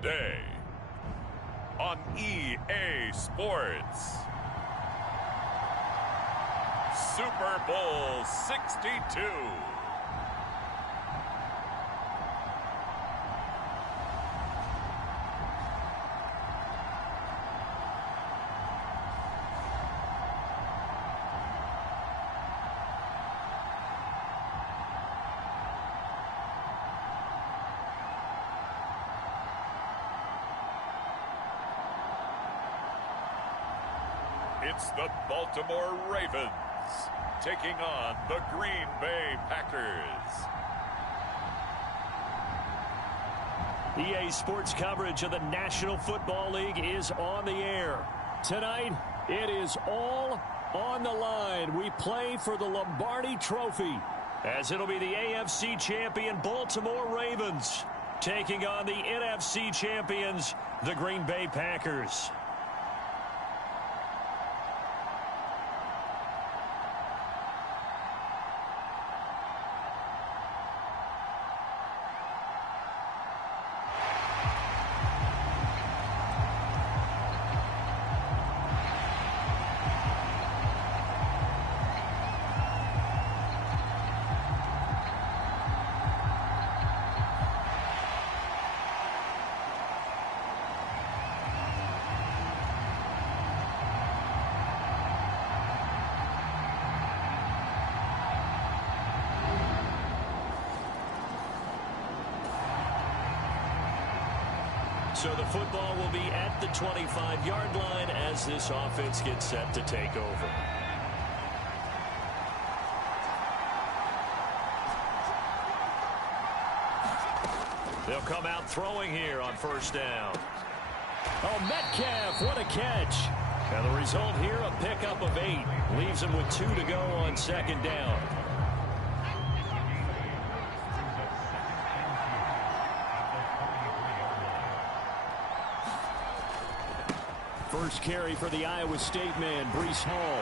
today on EA Sports. Super Bowl 62. It's the Baltimore Ravens taking on the Green Bay Packers. EA Sports coverage of the National Football League is on the air. Tonight, it is all on the line. We play for the Lombardi Trophy, as it'll be the AFC champion Baltimore Ravens taking on the NFC champions, the Green Bay Packers. So the football will be at the 25-yard line as this offense gets set to take over. They'll come out throwing here on first down. Oh, Metcalf, what a catch. Now the result here, a pickup of 8. Leaves him with 2 to go on second down. First carry for the Iowa State man, Breece Hall.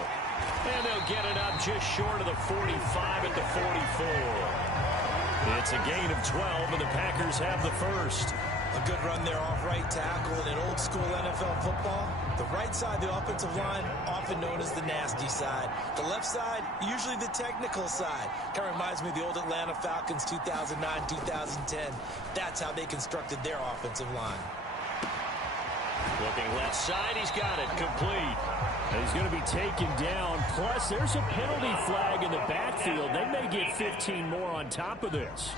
And they'll get it up just short of the 45 at the 44. It's a gain of 12, and the Packers have the first. A good run there off right tackle in old school NFL football. The right side of the offensive line, often known as the nasty side. The left side, usually the technical side. Kind of reminds me of the old Atlanta Falcons 2009-2010. That's how they constructed their offensive line. Looking left side, he's got it, complete. And he's going to be taken down. Plus, there's a penalty flag in the backfield. They may get 15 more on top of this.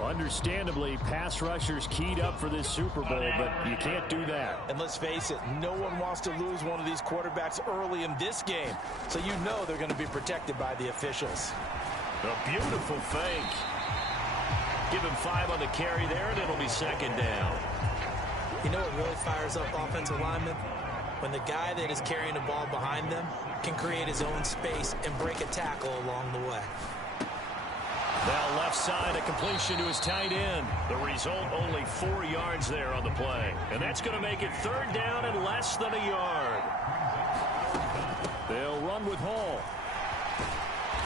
Understandably, pass rushers keyed up for this Super Bowl, but you can't do that. And let's face it, no one wants to lose one of these quarterbacks early in this game. So you know they're going to be protected by the officials. A beautiful fake. Give him 5 on the carry there, and it'll be second down. You know what really fires up offensive linemen? When the guy that is carrying the ball behind them can create his own space and break a tackle along the way. Now left side, a completion to his tight end. The result, only 4 yards there on the play. And that's going to make it third down and less than a yard. They'll run with Hall.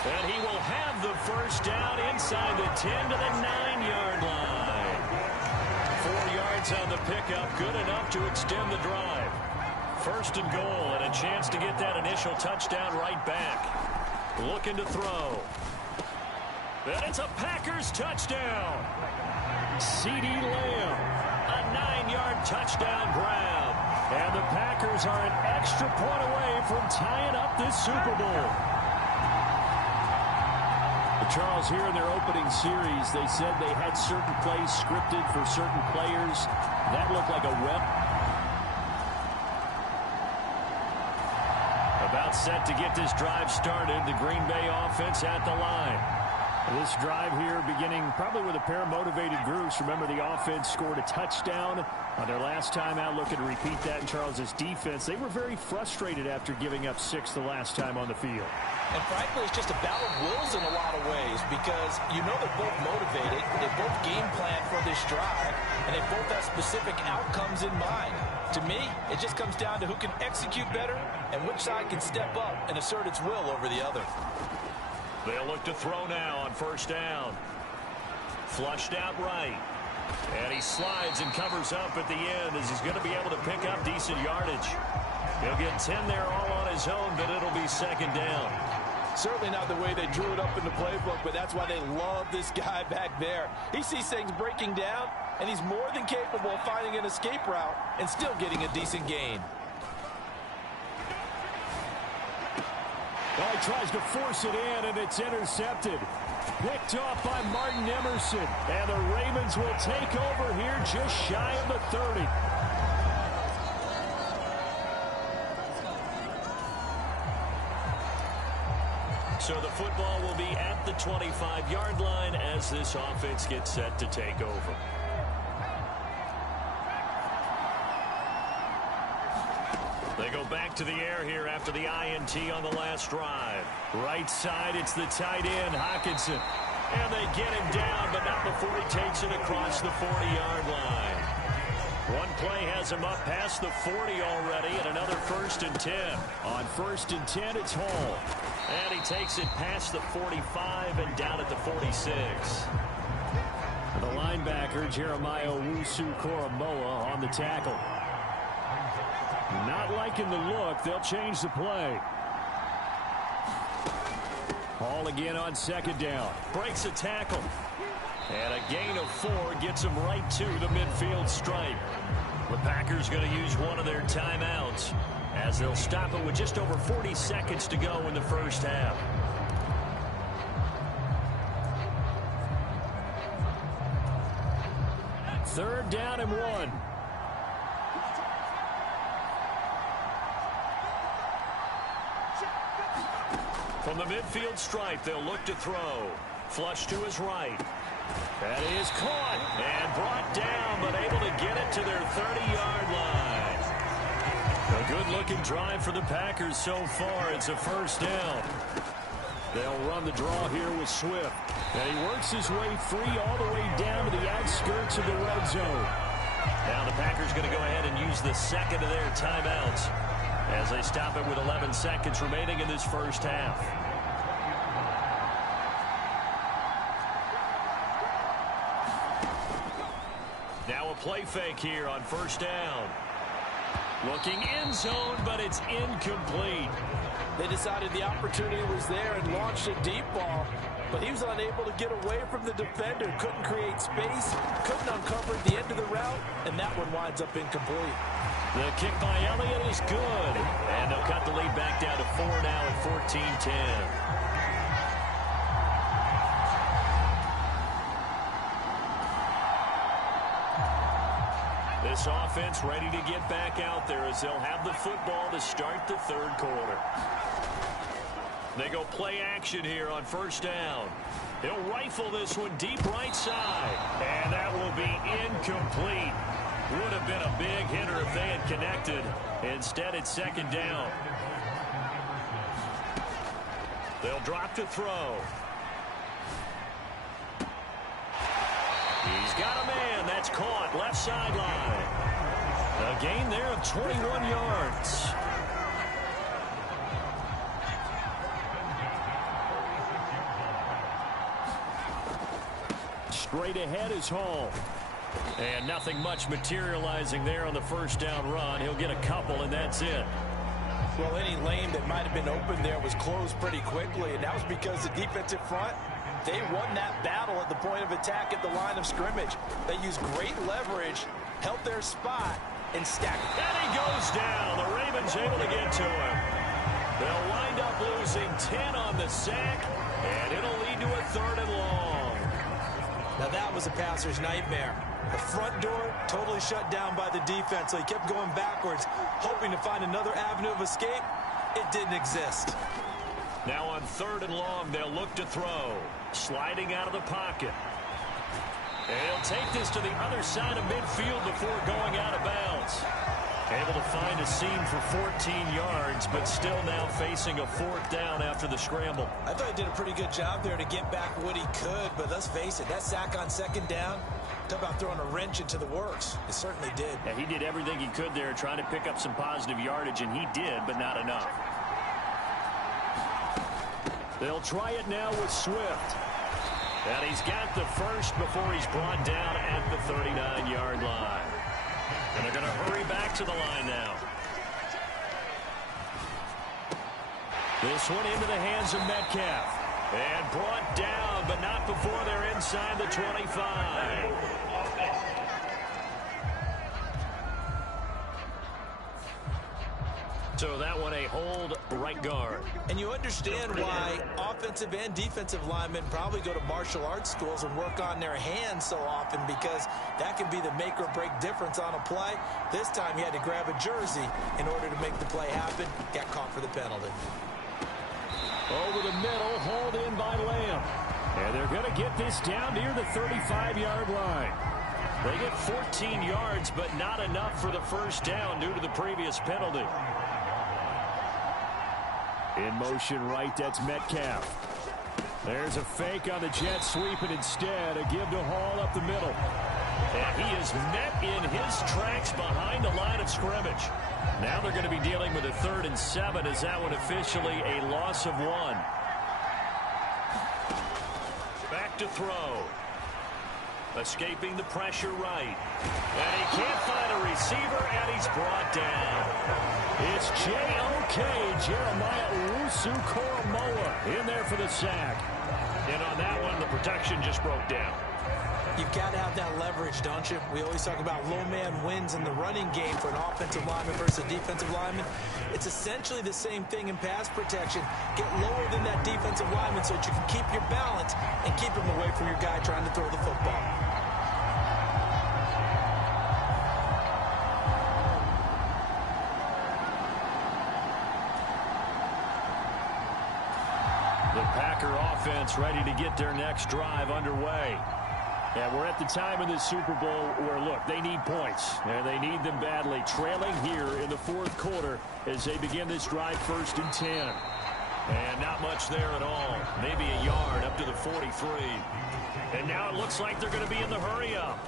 And he will have the first down inside the 10 to the 9-yard line. 4 yards on the pickup, good enough to extend the drive. First and goal, and a chance to get that initial touchdown right back. Looking to throw. And it's a Packers touchdown. C.D. Lamb, a 9-yard touchdown grab. And the Packers are an extra point away from tying up this Super Bowl. Charles, here in their opening series, they said they had certain plays scripted for certain players. That looked like a rep. About set to get this drive started, the Green Bay offense at the line. This drive here beginning probably with a pair of motivated groups. Remember, the offense scored a touchdown on their last time out. Looking to repeat that in Charles's defense. They were very frustrated after giving up 6 the last time on the field. And frankly, it's just a battle of wills in a lot of ways because you know they're both motivated. They both game plan for this drive, and they both have specific outcomes in mind. To me, it just comes down to who can execute better and which side can step up and assert its will over the other. They'll look to throw now on first down. Flushed out right. And he slides and covers up at the end as he's going to be able to pick up decent yardage. He'll get 10 there all on his own, but it'll be second down. Certainly not the way they drew it up in the playbook, but that's why they love this guy back there. He sees things breaking down, and he's more than capable of finding an escape route and still getting a decent gain. Well, he tries to force it in, and it's intercepted. Picked off by Martin Emerson. And the Ravens will take over here just shy of the 30. So the football will be at the 25-yard line as this offense gets set to take over. They go back to the air here after the INT on the last drive. Right side, it's the tight end, Hockenson. And they get him down, but not before he takes it across the 40-yard line. One play has him up past the 40 already, and another 1st and 10. On 1st and 10, it's Hall. And he takes it past the 45 and down at the 46. The linebacker, Jeremiah Owusu-Koramoah, on the tackle. Not liking the look. They'll change the play. Hall again on 2nd down. Breaks a tackle. And a gain of 4 gets him right to the midfield stripe. The Packers going to use one of their timeouts as they'll stop it with just over 40 seconds to go in the first half. Third down and 1. From the midfield stripe, they'll look to throw. Flush to his right. That is caught. And brought down, but able to get it to their 30-yard line. A good-looking drive for the Packers so far. It's a first down. They'll run the draw here with Swift. And he works his way free all the way down to the outskirts of the red zone. Now the Packers going to go ahead and use the second of their timeouts as they stop it with 11 seconds remaining in this first half. Now a play fake here on first down. Looking end zone, but it's incomplete. They decided the opportunity was there and launched a deep ball, but he was unable to get away from the defender. Couldn't create space, couldn't uncover the end of the route, and that one winds up incomplete. The kick by Elliott is good, and they'll cut the lead back down to 4 now at 14-10. This offense ready to get back out there as they'll have the football to start the third quarter. They go play action here on first down. He'll rifle this one deep right side, and that will be incomplete. Would have been a big hitter if they had connected. Instead, it's second down. They'll drop to throw. He's got a man. That's caught. Left sideline. A gain there of 21 yards. Straight ahead is Hall. And nothing much materializing there on the first down run. He'll get a couple, and that's it. Well, any lane that might have been open there was closed pretty quickly, and that was because the defensive front, they won that battle at the point of attack at the line of scrimmage. They used great leverage, held their spot, and stacked. And he goes down. The Ravens able to get to him. They'll wind up losing 10 on the sack, and it'll lead to a 3rd and long. Now that was a passer's nightmare. The front door totally shut down by the defense, so he kept going backwards, hoping to find another avenue of escape. It didn't exist. Now on 3rd and long, they'll look to throw. Sliding out of the pocket. And he'll take this to the other side of midfield before going out of bounds. Able to find a seam for 14 yards, but still now facing a 4th down after the scramble. I thought he did a pretty good job there to get back what he could, but let's face it, that sack on 2nd down, talk about throwing a wrench into the works. It certainly did. Yeah, he did everything he could there trying to pick up some positive yardage, and he did, but not enough. They'll try it now with Swift. And he's got the first before he's brought down at the 39-yard line. And they're going to hurry back to the line now. This one into the hands of Metcalf. And brought down, but not before they're inside the 25. So that one a hold right guard. And you understand why offensive and defensive linemen probably go to martial arts schools and work on their hands so often, because that can be the make or break difference on a play. This time he had to grab a jersey in order to make the play happen. Got caught for the penalty. Over the middle, hauled in by Lamb. And they're going to get this down near the 35-yard line. They get 14 yards, but not enough for the first down due to the previous penalty. In motion right, that's Metcalf. There's a fake on the jet sweep, and instead a give to Hall up the middle. And he is met in his tracks behind the line of scrimmage. Now they're going to be dealing with a 3rd and 7 as that one officially a loss of 1. Back to throw. Escaping the pressure right. And he can't find a receiver, and he's brought down. It's J.O.K. Jeremiah Owusu-Koramoah in there for the sack. And on that one, the protection just broke down. You've got to have that leverage, don't you? We always talk about low man wins in the running game for an offensive lineman versus a defensive lineman. It's essentially the same thing in pass protection. Get lower than that defensive lineman so that you can keep your balance and keep him away from your guy trying to throw the football. The Packer offense ready to get their next drive underway. And we're at the time in the Super Bowl where, look, they need points, and they need them badly. Trailing here in the 4th quarter as they begin this drive, 1st and 10. And not much there at all. Maybe a yard up to the 43. And now it looks like they're going to be in the hurry-up.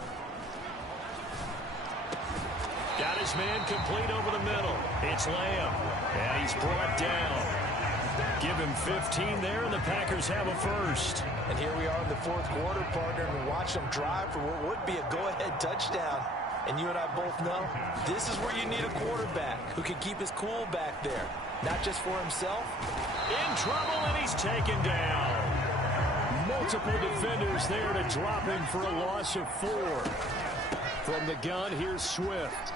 Got his man complete over the middle. It's Lamb. And he's brought down. Give him 15 there, and the Packers have a first. And here we are in the 4th quarter, partner, and watch them drive for what would be a go-ahead touchdown. And you and I both know this is where you need a quarterback who can keep his cool back there, not just for himself. In trouble, and he's taken down. Multiple defenders there to drop him for a loss of 4. From the gun, here's Swift.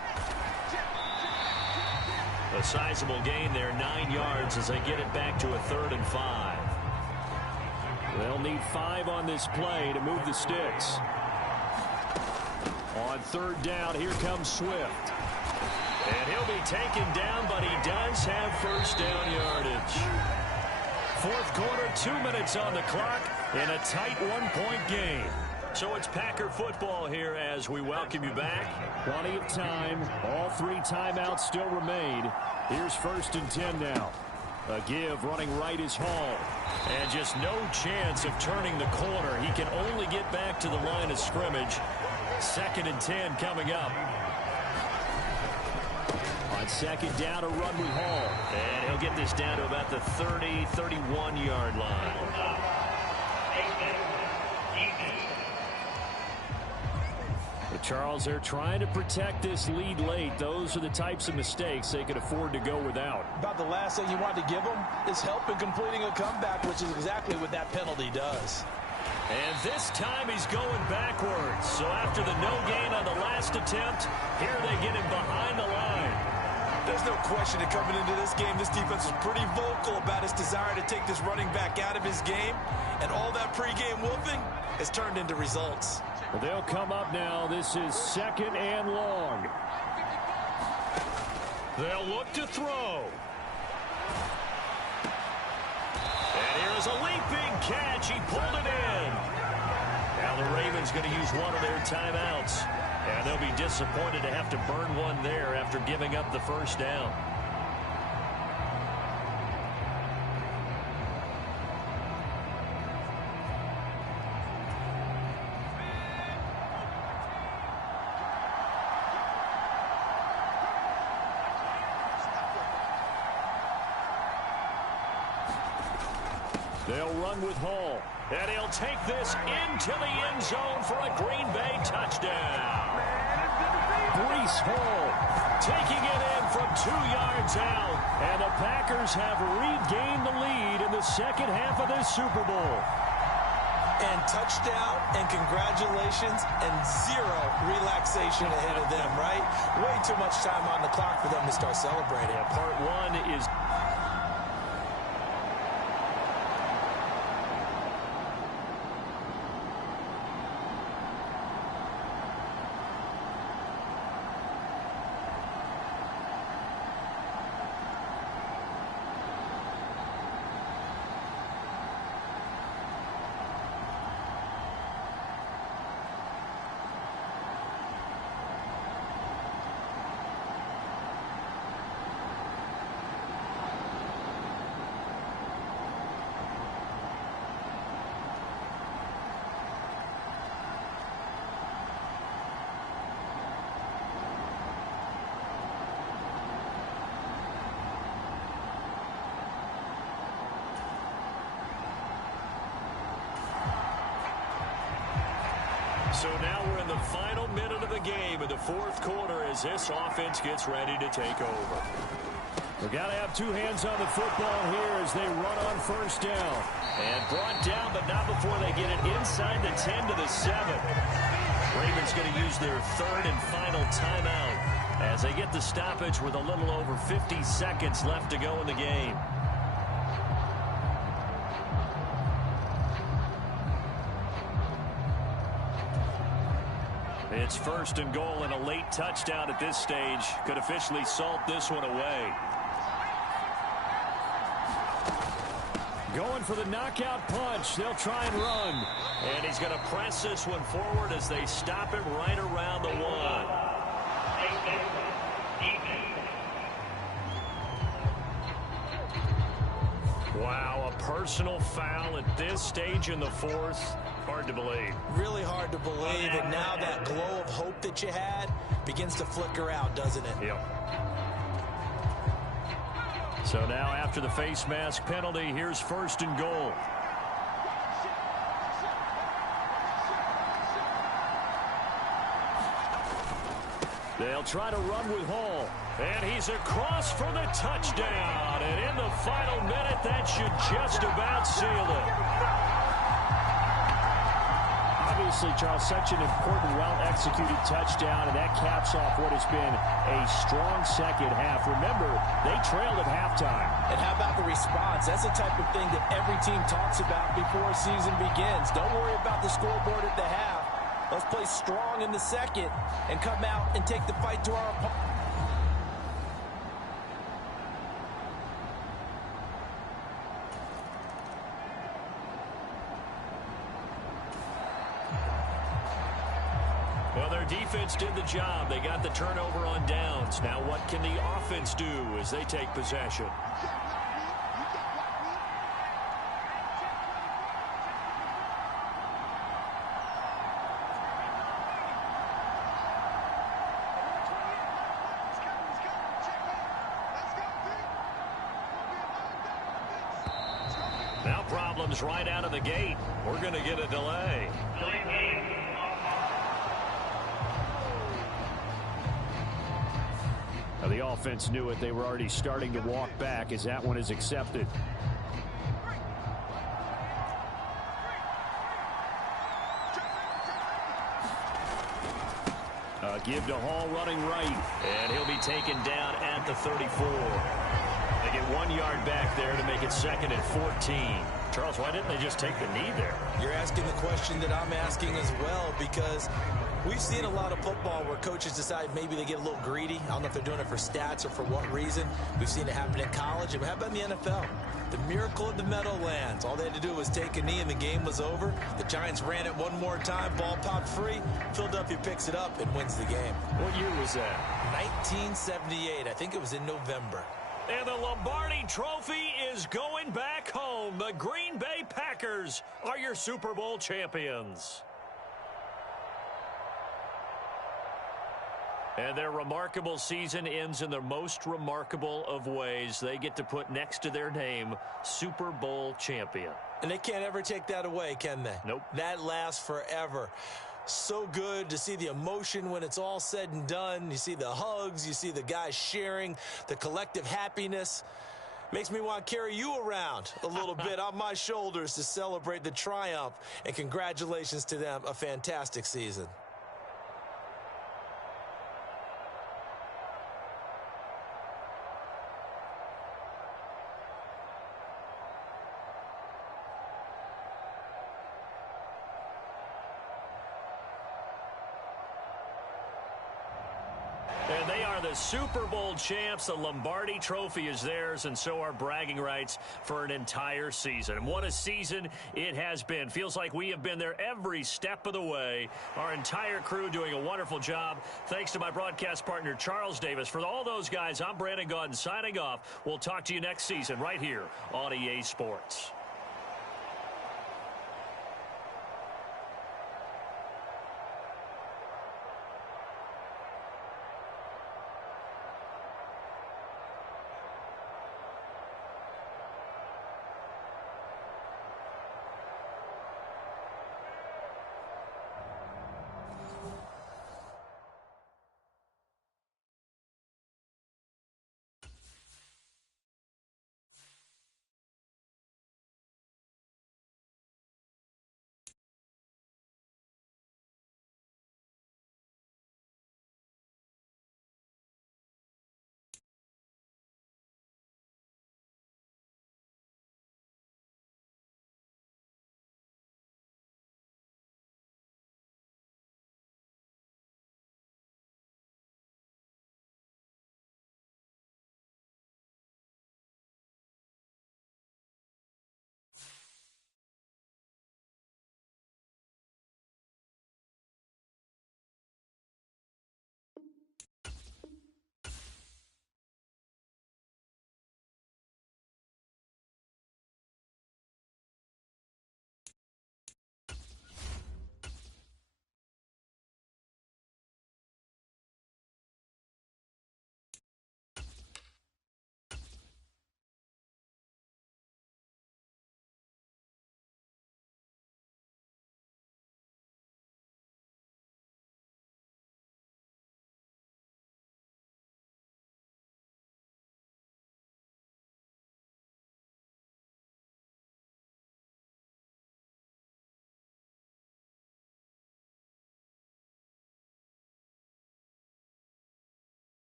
A sizable gain there, 9 yards as they get it back to a 3rd and 5. They'll need 5 on this play to move the sticks. On 3rd down, here comes Swift. And he'll be taken down, but he does have first down yardage. 4th quarter, 2 minutes on the clock, in a tight 1-point game. So it's Packer football here as we welcome you back. Plenty of time. All 3 timeouts still remain. Here's 1st and 10 now. A give running right is Hall. And just no chance of turning the corner. He can only get back to the line of scrimmage. 2nd and 10 coming up. On 2nd down, a run with Hall. And he'll get this down to about the 30, 31-yard line. Charles, they're trying to protect this lead late. Those are the types of mistakes they could afford to go without. About the last thing you want to give them is help in completing a comeback, which is exactly what that penalty does. And this time he's going backwards. So after the no gain on the last attempt, here they get him behind the line. There's no question that coming into this game, this defense was pretty vocal about its desire to take this running back out of his game. And all that pregame wolfing has turned into results. Well, they'll come up now. This is 2nd and long. They'll look to throw. And here's a leaping catch. He pulled it in. Now the Ravens going to use one of their timeouts. And they'll be disappointed to have to burn one there after giving up the first down. They'll run with Hall. And he'll take this into the end zone for a Green Bay touchdown. Breece Hall taking it in from 2 yards out. And the Packers have regained the lead in the second half of this Super Bowl. And touchdown, and congratulations, and zero relaxation ahead of them, right? Way too much time on the clock for them to start celebrating. Yeah, part one is... So now we're in the final minute of the game in the fourth quarter as this offense gets ready to take over. We've got to have two hands on the football here as they run on first down. And brought down, but not before they get it inside the 10 to the 7. Ravens going to use their third and final timeout as they get the stoppage with a little over 50 seconds left to go in the game. It's first and goal, and a late touchdown at this stage could officially salt this one away. Going for the knockout punch. They'll try and run. And he's going to press this one forward as they stop him right around the 1. Wow, a personal foul at this stage in the fourth. Hard to believe. Really hard to believe, and now that glow of hope that you had begins to flicker out, doesn't it? Yep. So now after the face mask penalty, here's first and goal. They'll try to run with Hall. And he's across for the touchdown. And in the final minute, that should just about seal it. Obviously, Charles, such an important, well-executed touchdown, and that caps off what has been a strong second half. Remember, they trailed at halftime. And how about the response? That's the type of thing that every team talks about before a season begins. Don't worry about the scoreboard at the half. Let's play strong in the second and come out and take the fight to our opponent. Well, their defense did the job. They got the turnover on downs. Now what can the offense do as they take possession? Now problems right out of the gate. We're going to get a delay. Now, the offense knew it. They were already starting to walk back as that one is accepted. Give to Hall running right. And he'll be taken down at the 34. They get 1 yard back there to make it second and 14. Charles, why didn't they just take the knee there? You're asking the question that I'm asking as well, because we've seen a lot of football where coaches decide maybe they get a little greedy. I don't know if they're doing it for stats or for what reason. We've seen it happen in college. And how about in the NFL? The miracle of the Meadowlands. All they had to do was take a knee and the game was over. The Giants ran it one more time. Ball popped free. Philadelphia picks it up and wins the game. What year was that? 1978. I think it was in November. And the Lombardi Trophy is going back home. The Green Bay Packers are your Super Bowl champions. And their remarkable season ends in the most remarkable of ways. They get to put next to their name, Super Bowl champion. And they can't ever take that away, can they? Nope. That lasts forever. So good to see the emotion when it's all said and done. You see the hugs. You see the guys sharing, the collective happiness. Makes me want to carry you around a little bit on my shoulders to celebrate the triumph. And congratulations to them. A fantastic season. And they are the Super Bowl champs. The Lombardi Trophy is theirs, and so are bragging rights for an entire season. And what a season it has been. Feels like we have been there every step of the way. Our entire crew doing a wonderful job. Thanks to my broadcast partner, Charles Davis. For all those guys, I'm Brandon Gaudin signing off. We'll talk to you next season right here on EA Sports.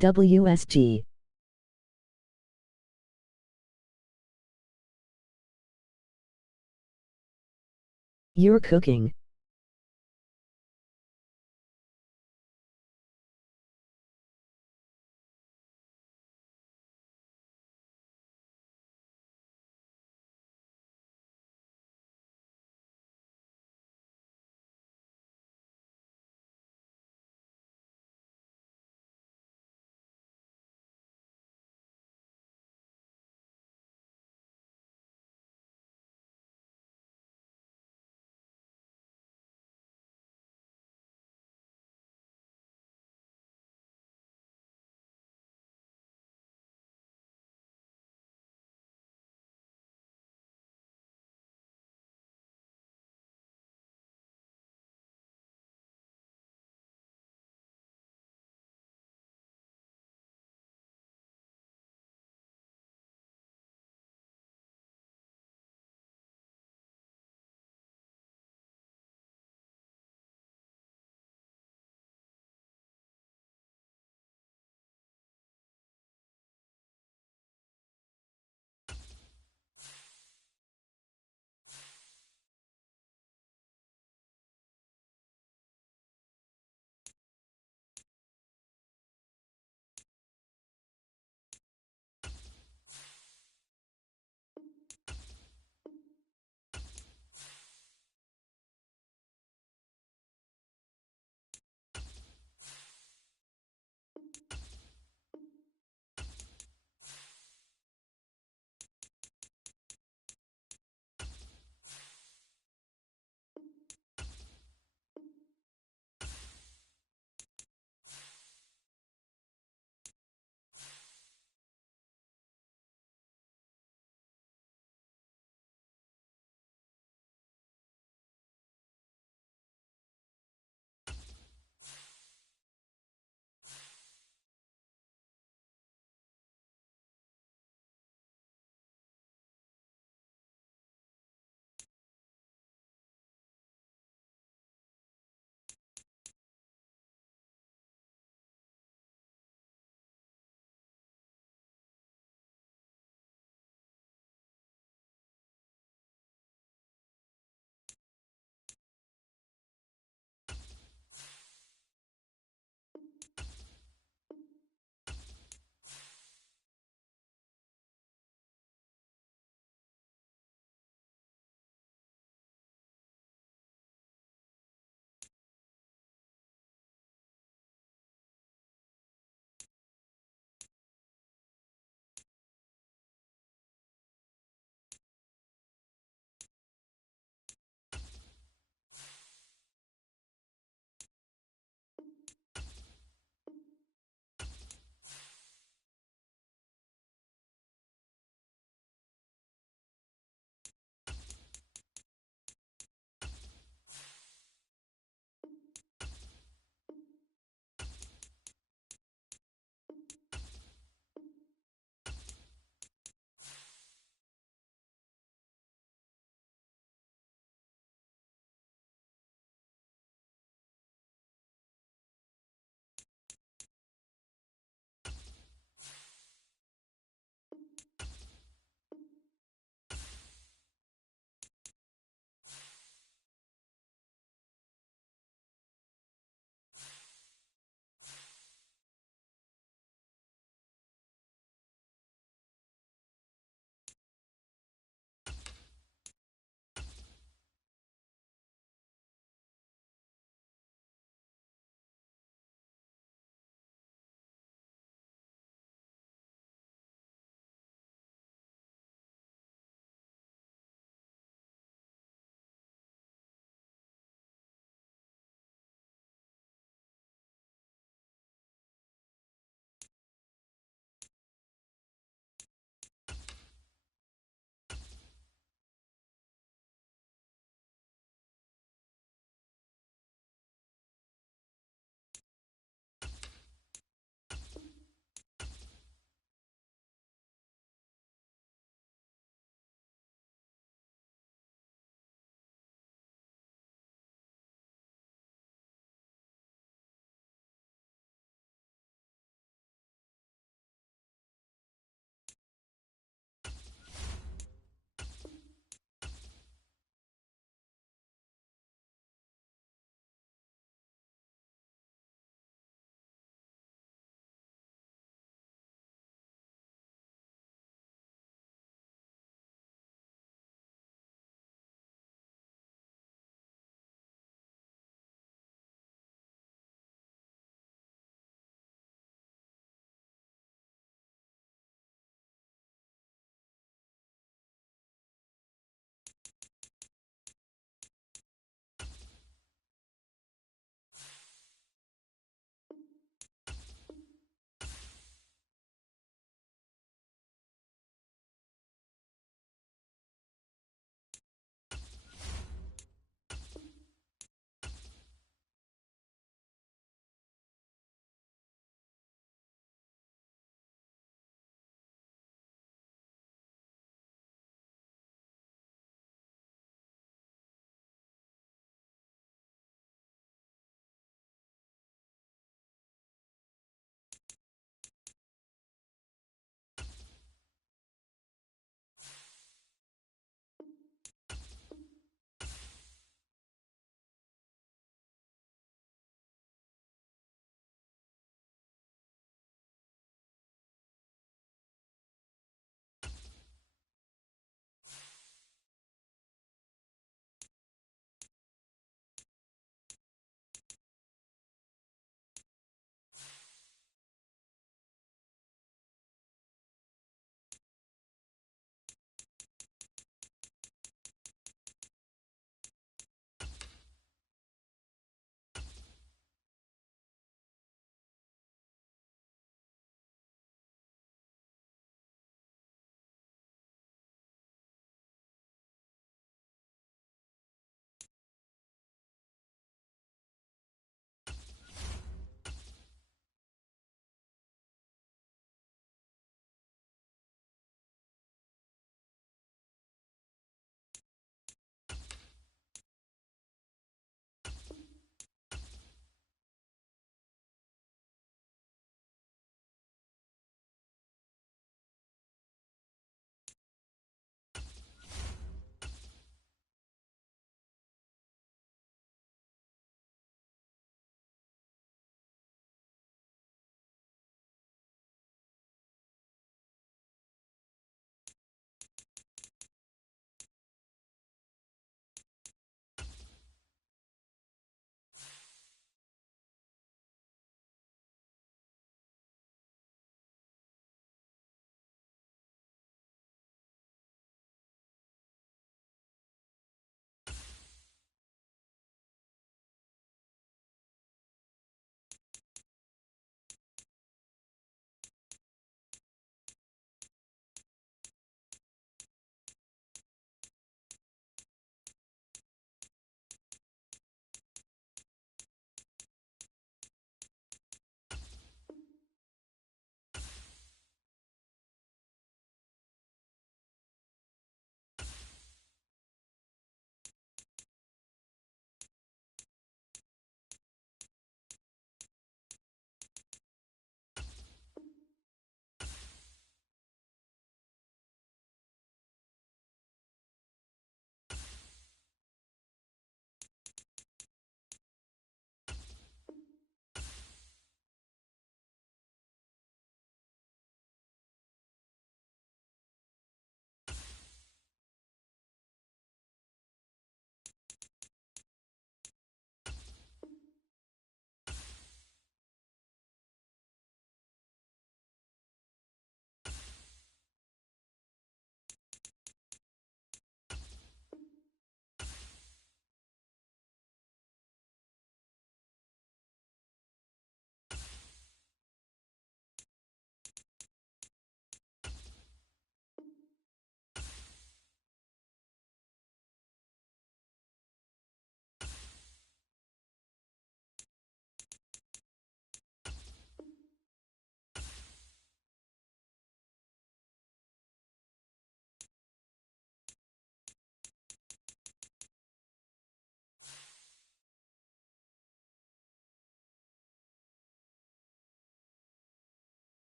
WSG. You're cooking.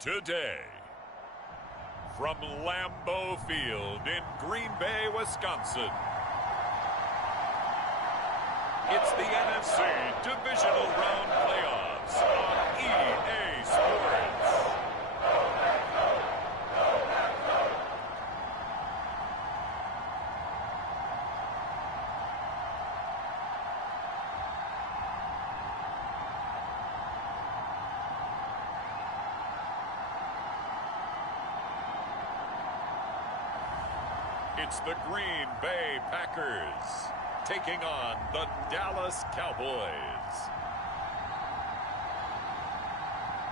Today, from Lambeau Field in Green Bay, Wisconsin, it's the NFC Divisional Round Playoffs on EA Sports. It's the Green Bay Packers taking on the Dallas Cowboys.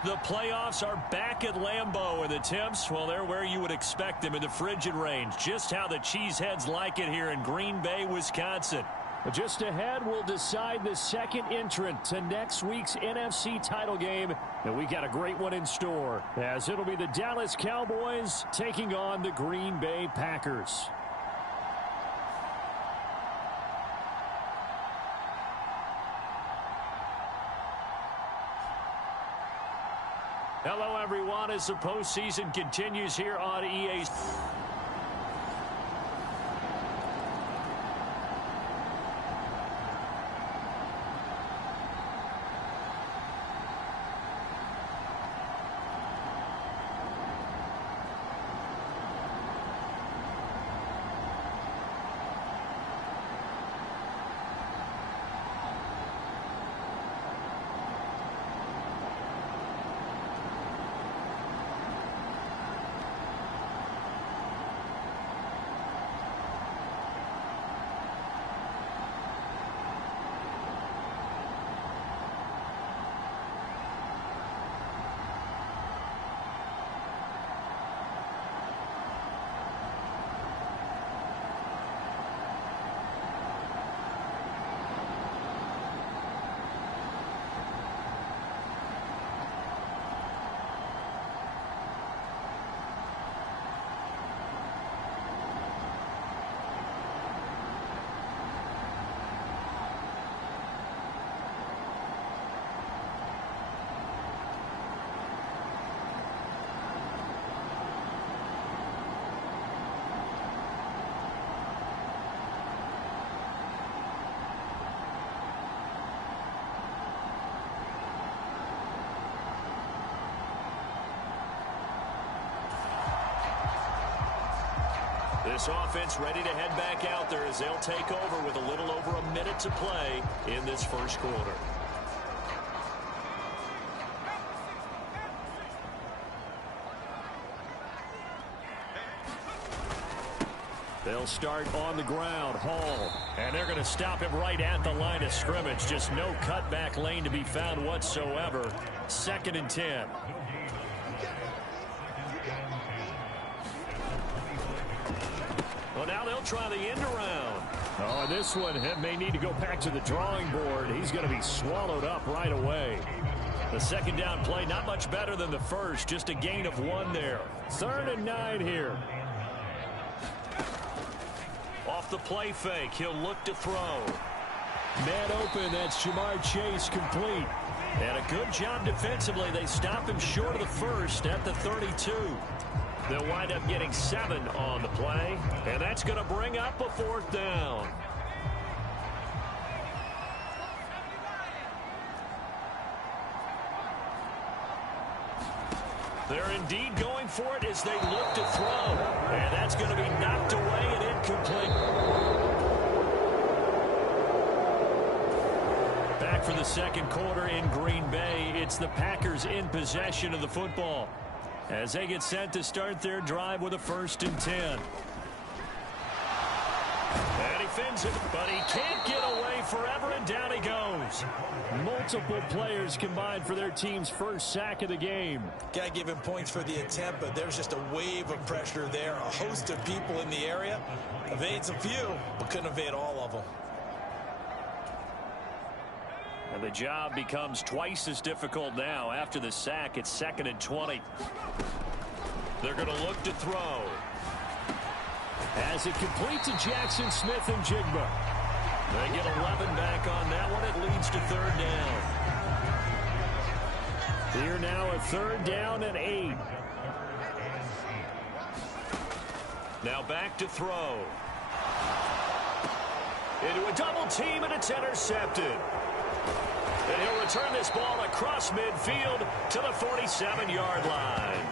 The playoffs are back at Lambeau, and the temps, well, they're where you would expect them in the frigid range. Just how the Cheeseheads like it here in Green Bay, Wisconsin. Just ahead, we'll decide the second entrant to next week's NFC title game. And we got a great one in store, as it'll be the Dallas Cowboys taking on the Green Bay Packers. Hello, everyone, as the postseason continues here on EA. This offense ready to head back out there as they'll take over with a little over a minute to play in this first quarter. They'll start on the ground. Hall. And they're going to stop him right at the line of scrimmage. Just no cutback lane to be found whatsoever. 2nd and 10. Well, now they'll try the end around. Oh, and this one may need to go back to the drawing board. He's going to be swallowed up right away. The second down play, not much better than the first. Just a gain of 1 there. 3rd and 9 here. Off the play fake, he'll look to throw. Man open, that's Jamar Chase, complete. And a good job defensively. They stop him short of the first at the 32. They'll wind up getting 7 on the play, and that's going to bring up a 4th down. They're indeed going for it as they look to throw, and that's going to be knocked away and incomplete. Back for the second quarter in Green Bay. It's the Packers in possession of the football as they get set to start their drive with a 1st and 10. And he fins it, but he can't get away forever, and down he goes. Multiple players combined for their team's first sack of the game. Got to give him points for the attempt, but there's just a wave of pressure there. A host of people in the area. Evades a few, but couldn't evade all of them. And the job becomes twice as difficult now after the sack. It's 2nd and 20. They're going to look to throw. As it complete to Jackson Smith and Jigba. They get 11 back on that one. It leads to 3rd down. Here now a 3rd down and 8. Now back to throw. Into a double team, and it's intercepted. And he'll return this ball across midfield to the 47-yard line.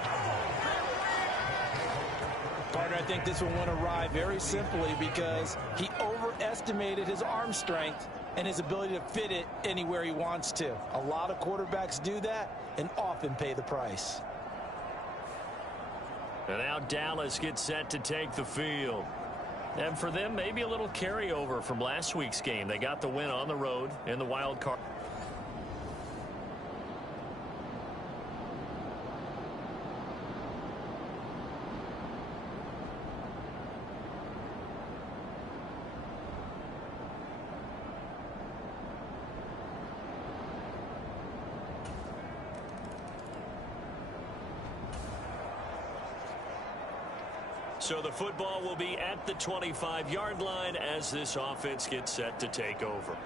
Partner, I think this one went awry very simply because he overestimated his arm strength and his ability to fit it anywhere he wants to. A lot of quarterbacks do that and often pay the price. And now Dallas gets set to take the field. And for them, maybe a little carryover from last week's game. They got the win on the road in the wild card. So the football will be at the 25-yard line as this offense gets set to take over.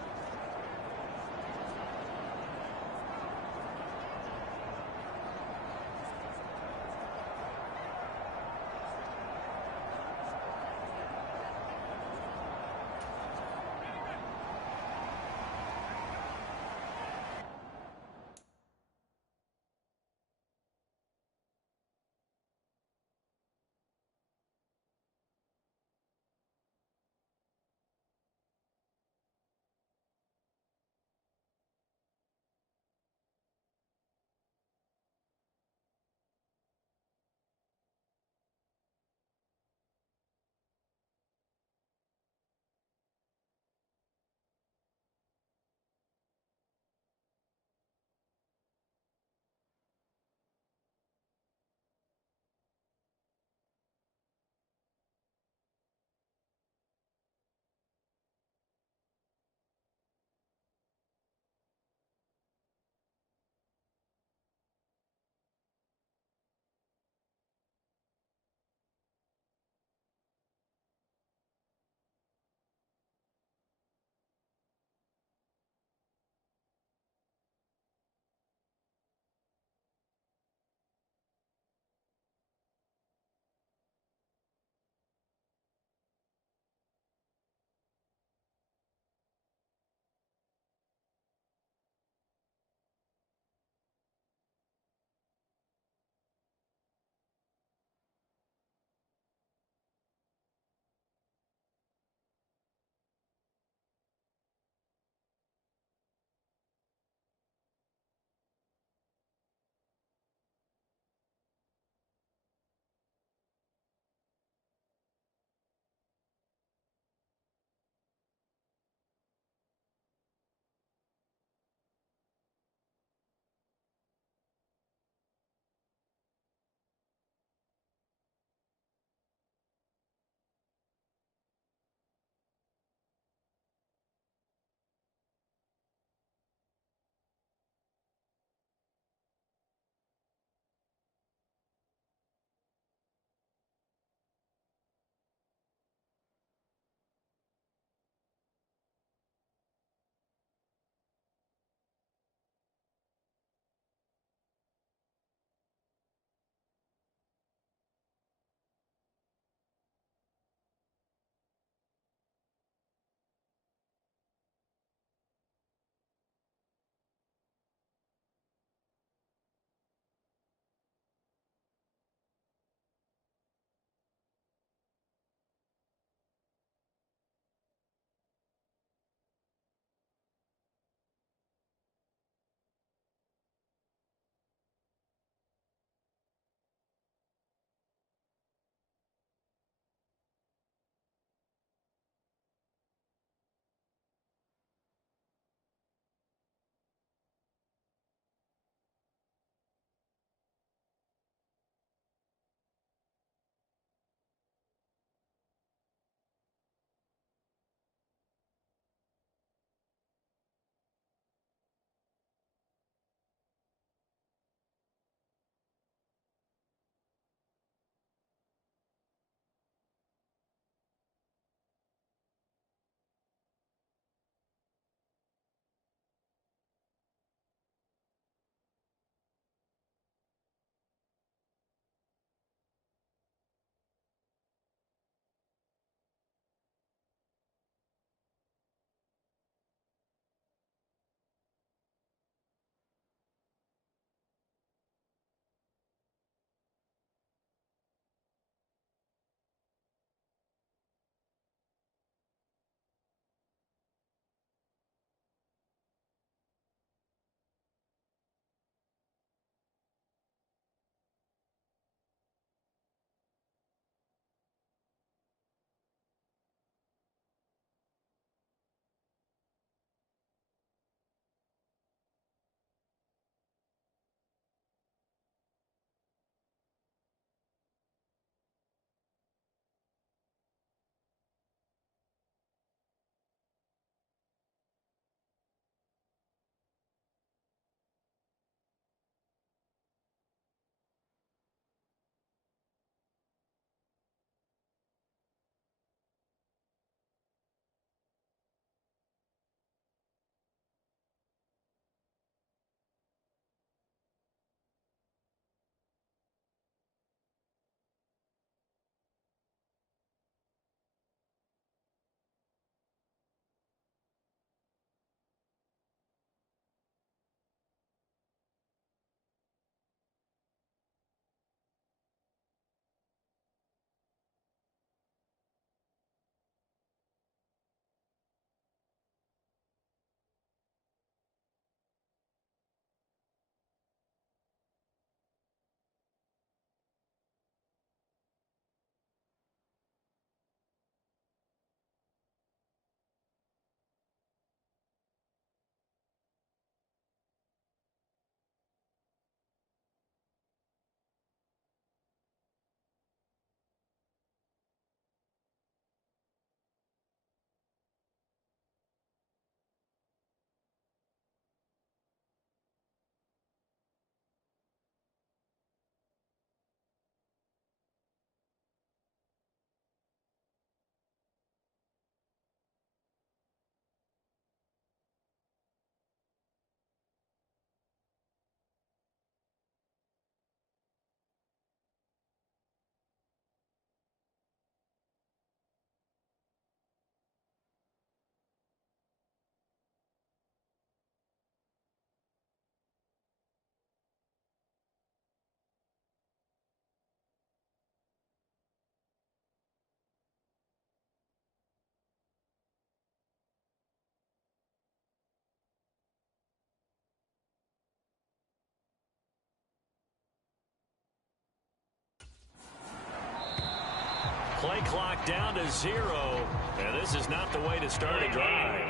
play clock down to 0. And this is not the way to start a drive.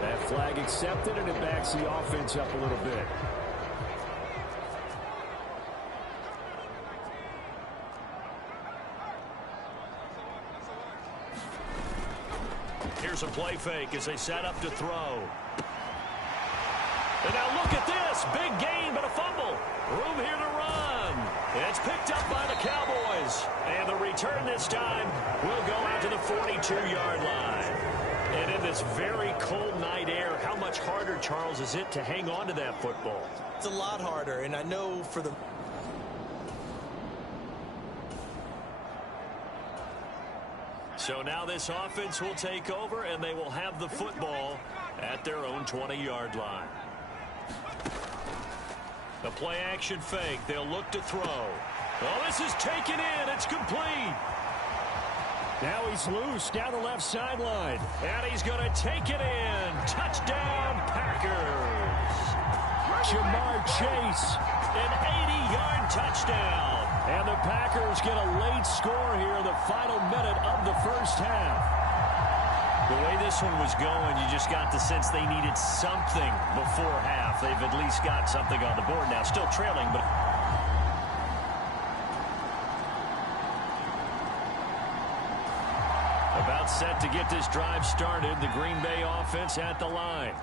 That flag accepted, and it backs the offense up a little bit. Here's a play fake as they set up to throw. And now look at this. Big gain, but a fumble. Room here to run. It's picked up by the Cowboys. And the return this time will go out to the 42-yard line. And in this very cold night air, how much harder, Charles, is it to hang on to that football? It's a lot harder, and I know for the... So now this offense will take over, and they will have the football at their own 20-yard line. The play-action fake. They'll look to throw. Oh, this is taken in. It's complete. Now he's loose down the left sideline. And he's going to take it in. Touchdown, Packers. Jamar Chase, an 80-yard touchdown. And the Packers get a late score here in the final minute of the first half. The way this one was going, you just got the sense they needed something before half. They've at least got something on the board now. Still trailing, but... About set to get this drive started. The Green Bay offense at the line.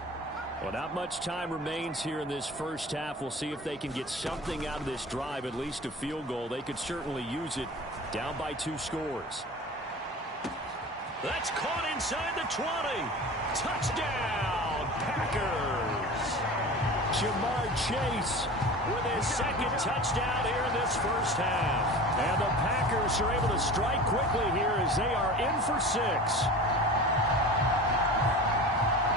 Well, not much time remains here in this first half. We'll see if they can get something out of this drive, at least a field goal. They could certainly use it. Down by 2 scores. That's caught inside the 20. Touchdown, Packers. Jamar Chase with his second touchdown here in this first half. And the Packers are able to strike quickly here as they are in for 6.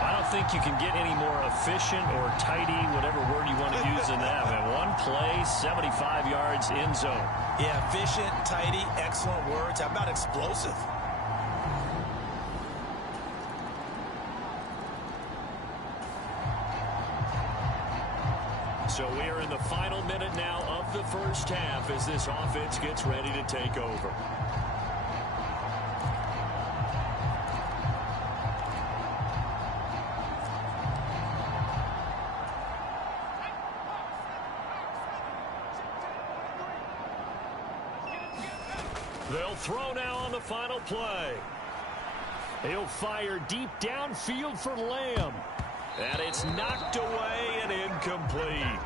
I don't think you can get any more efficient or tidy, whatever word you want to use in that. Man, one play, 75 yards, end zone. Yeah, efficient, tidy, excellent words. How about explosive? So we are in the final minute now of the first half as this offense gets ready to take over. They'll throw now on the final play. He'll fire deep downfield for Lamb. And it's knocked away and incomplete.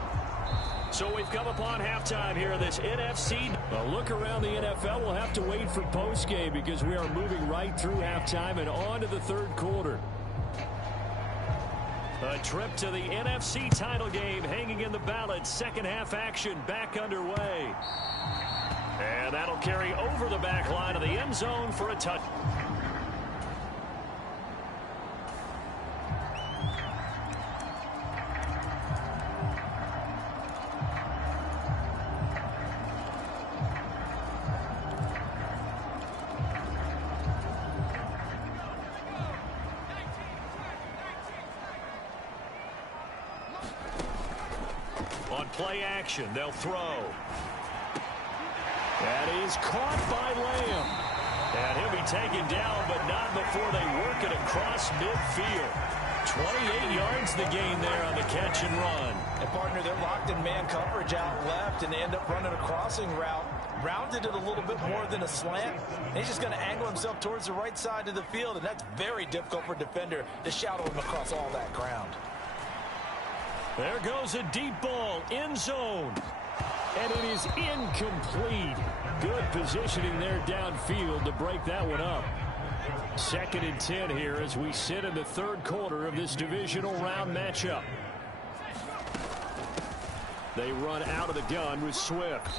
So we've come upon halftime here in this NFC. A look around the NFL. We'll have to wait for postgame because we are moving right through halftime and on to the third quarter. A trip to the NFC title game hanging in the balance. Second half action back underway. And that'll carry over the back line of the end zone for a touch. Play action. They'll throw. That is caught by Lamb. And he'll be taken down, but not before they work it across midfield. 28 yards the gain there on the catch and run. And, partner, they're locked in man coverage out left, and they end up running a crossing route. Rounded it a little bit more than a slant. And he's just going to angle himself towards the right side of the field, and that's very difficult for a defender to shadow him across all that ground. There goes a deep ball, end zone. And it is incomplete. Good positioning there downfield to break that one up. 2nd and 10 here as we sit in the third quarter of this divisional round matchup. They run out of the gun with Swift.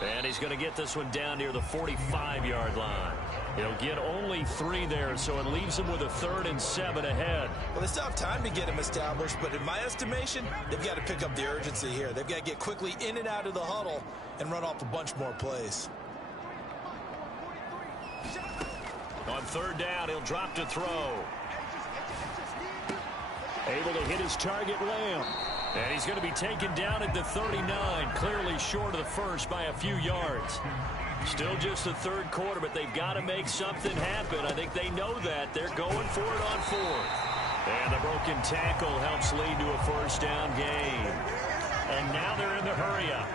And he's going to get this one down near the 45-yard line. He'll get only 3 there, so it leaves him with a 3rd and 7 ahead. Well, they still have time to get him established, but in my estimation, they've got to pick up the urgency here. They've got to get quickly in and out of the huddle and run off a bunch more plays. On 3rd down, he'll drop to throw. Able to hit his target, Lamb. And he's going to be taken down at the 39, clearly short of the first by a few yards. Still just the third quarter, but they've got to make something happen. I think they know that. They're going for it on fourth. And the broken tackle helps lead to a first down gain. And now they're in the hurry-up.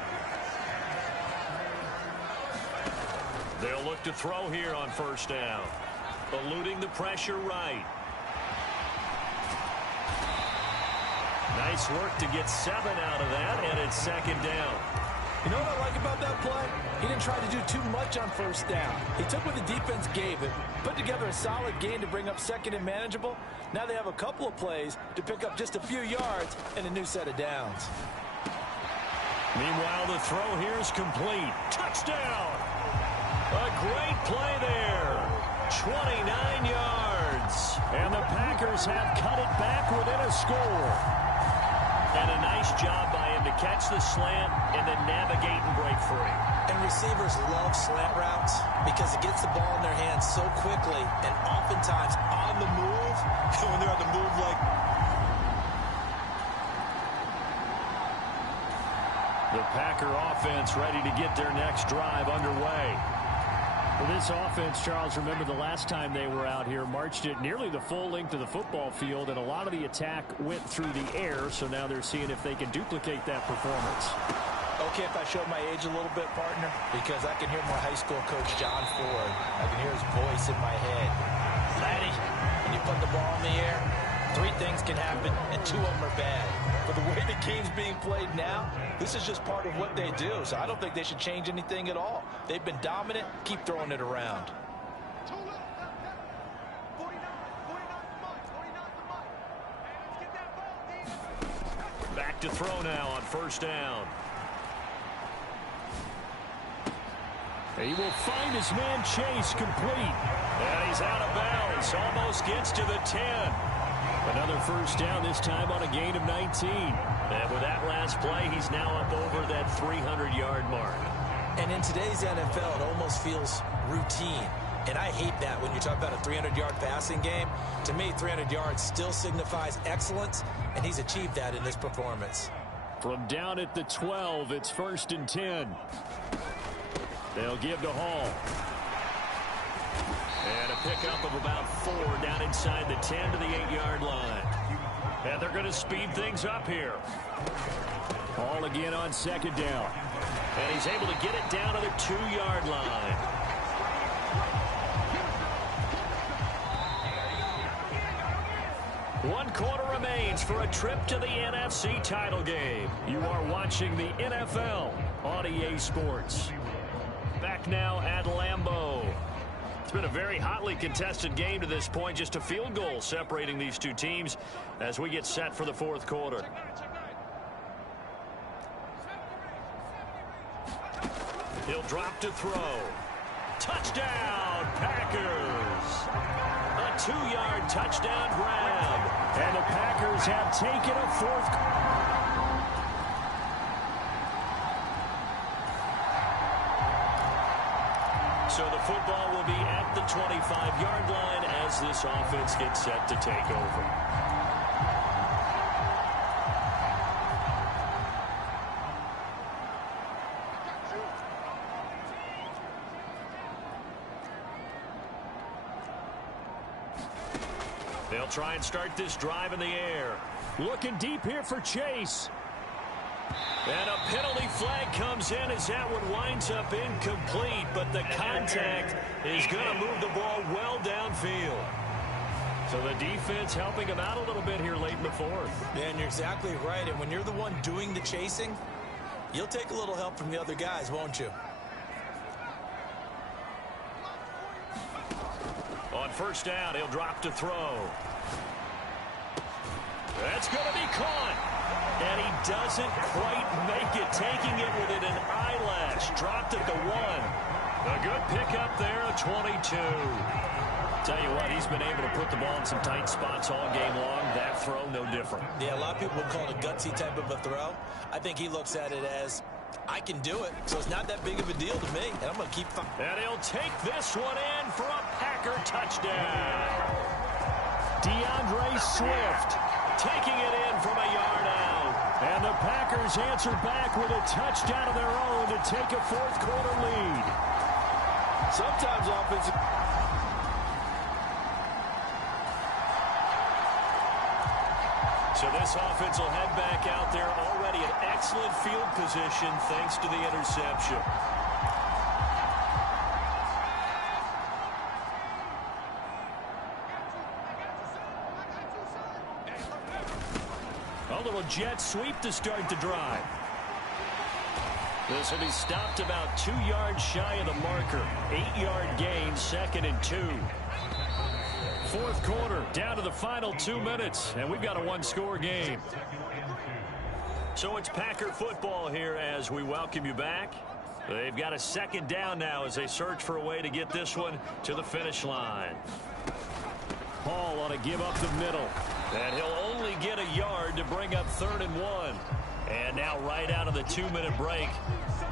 They'll look to throw here on first down. Eluding the pressure right. Nice work to get 7 out of that, and it's second down. You know what I like about that play? He didn't try to do too much on first down. He took what the defense gave him, put together a solid gain to bring up second and manageable. Now they have a couple of plays to pick up just a few yards and a new set of downs. Meanwhile, the throw here is complete. Touchdown! A great play there. 29 yards. And the Packers have cut it back within a score. And a nice job by him to catch the slant and then navigate and break free. And receivers love slant routes because it gets the ball in their hands so quickly and oftentimes on the move. When they're on the move like... The Packer offense ready to get their next drive underway. Well, this offense, Charles, remember the last time they were out here, marched it nearly the full length of the football field, and a lot of the attack went through the air, so now they're seeing if they can duplicate that performance. Okay, if I show my age a little bit, partner, because I can hear my high school coach, John Ford. I can hear his voice in my head. Laddie, when you put the ball in the air, 3 things can happen, and 2 of them are bad. But the way the game's being played now, this is just part of what they do. So I don't think they should change anything at all. They've been dominant. Keep throwing it around. Back to throw now on first down. He will find his man Chase complete. And he's out of bounds. Almost gets to the 10. Another first down, this time on a gain of 19. And with that last play, he's now up over that 300-yard mark. And in today's NFL, it almost feels routine. And I hate that when you talk about a 300-yard passing game. To me, 300 yards still signifies excellence, and he's achieved that in this performance. From down at the 12, it's 1st and 10. They'll give to Hall. And a pickup of about 4 down inside the 10 to the 8-yard line. And they're going to speed things up here. Hall again on second down. And he's able to get it down to the 2-yard line. One quarter remains for a trip to the NFC title game. You are watching the NFL on EA Sports. Back now at Lambeau. It's been a very hotly contested game to this point. Just a field goal separating these two teams as we get set for the fourth quarter. He'll drop to throw. Touchdown, Packers! A 2-yard touchdown grab. And the Packers have taken a fourth. So the football will be at the 25-yard line as this offense gets set to take over. They'll try and start this drive in the air. Looking deep here for Chase. And a penalty flag comes in as that one winds up incomplete, but the contact is going to move the ball well downfield. So the defense helping him out a little bit here late in the fourth. Yeah, and you're exactly right. And when you're the one doing the chasing, you'll take a little help from the other guys, won't you? On first down, he'll drop to throw. That's going to be caught. And he doesn't quite make it, taking it within an eyelash. Dropped at the 1. A good pickup there, a 22. Tell you what, he's been able to put the ball in some tight spots all game long. That throw, no different. Yeah, a lot of people would call it a gutsy type of a throw. I think he looks at it as, I can do it, so it's not that big of a deal to me, and I'm going to keep fighting. And he'll take this one in for a Packer touchdown. DeAndre Swift taking it in from a yard out. And the Packers answer back with a touchdown of their own to take a fourth-quarter lead. Sometimes offensive... So this offense will head back out there, already in excellent field position thanks to the interception. A little jet sweep to start the drive. This will be stopped about 2 yards shy of the marker. 8-yard gain, 2nd and 2. Fourth quarter, down to the final 2 minutes, and we've got a one-score game. So it's Packer football here as we welcome you back. They've got a 2nd down now as they search for a way to get this one to the finish line. Hall ought to give up the middle. And he'll only get a yard to bring up 3rd and 1. And now right out of the 2-minute break,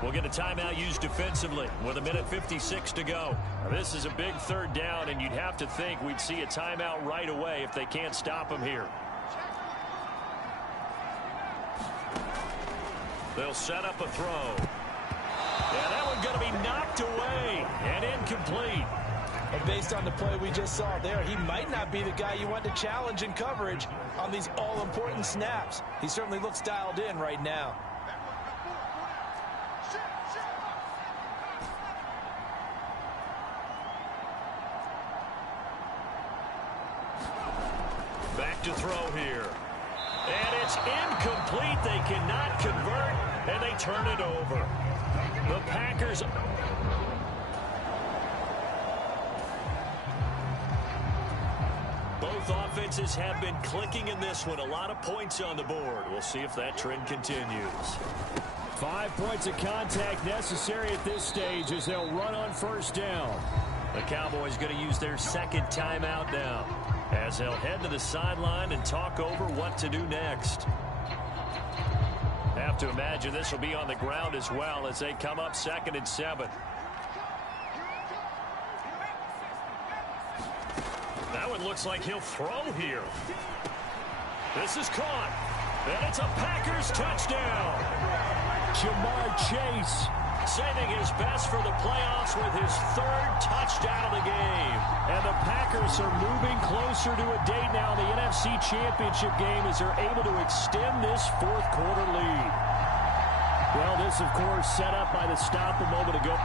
we'll get a timeout used defensively with 1:56 to go. Now, this is a big 3rd down, and you'd have to think we'd see a timeout right away if they can't stop him here. They'll set up a throw. And that one's going to be knocked away and incomplete. And based on the play we just saw there, he might not be the guy you want to challenge in coverage on these all-important snaps. He certainly looks dialed in right now. Back to throw here. And it's incomplete. They cannot convert, and they turn it over. The Packers... Both offenses have been clicking in this one. A lot of points on the board. We'll see if that trend continues. 5 points of contact necessary at this stage as they'll run on 1st down. The Cowboys going to use their 2nd timeout now as they'll head to the sideline and talk over what to do next. Have to imagine this will be on the ground as well as they come up 2nd and 7. That one looks like he'll throw here. This is caught. And it's a Packers touchdown. Jamar Chase saving his best for the playoffs with his 3rd touchdown of the game. And the Packers are moving closer to a date now in the NFC Championship game as they're able to extend this fourth-quarter lead. Well, this, of course, set up by the stop a moment ago.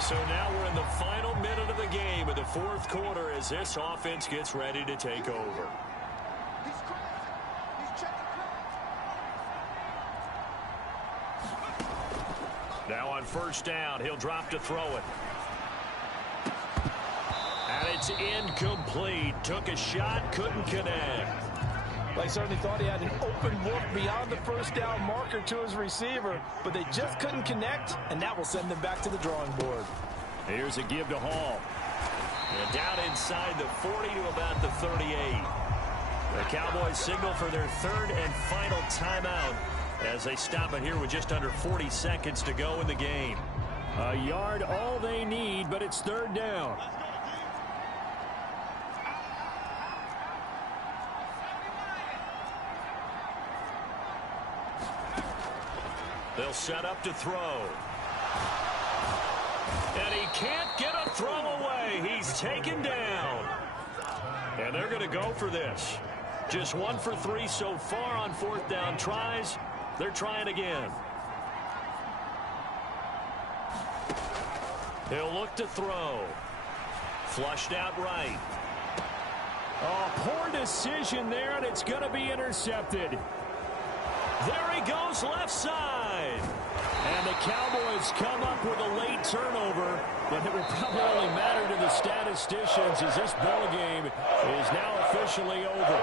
So now we're in the final minute of the game in the 4th quarter as this offense gets ready to take over. Now on 1st down, he'll drop to throw it. And it's incomplete. Took a shot, couldn't connect. I certainly thought he had an open look beyond the 1st down marker to his receiver, but they just couldn't connect, and that will send them back to the drawing board. Here's a give to Hall. And down inside the 40 to about the 38. The Cowboys signal for their 3rd and final timeout as they stop it here with just under 40 seconds to go in the game. A yard all they need, but it's 3rd down. They'll set up to throw. And he can't get a throw away. He's taken down. And they're going to go for this. Just 1 for 3 so far on 4th down tries. They're trying again. He'll look to throw. Flushed out right. Oh, poor decision there, and it's going to be intercepted. There he goes, left side. And the Cowboys come up with a late turnover, but it will probably only matter to the statisticians as this ball game is now officially over.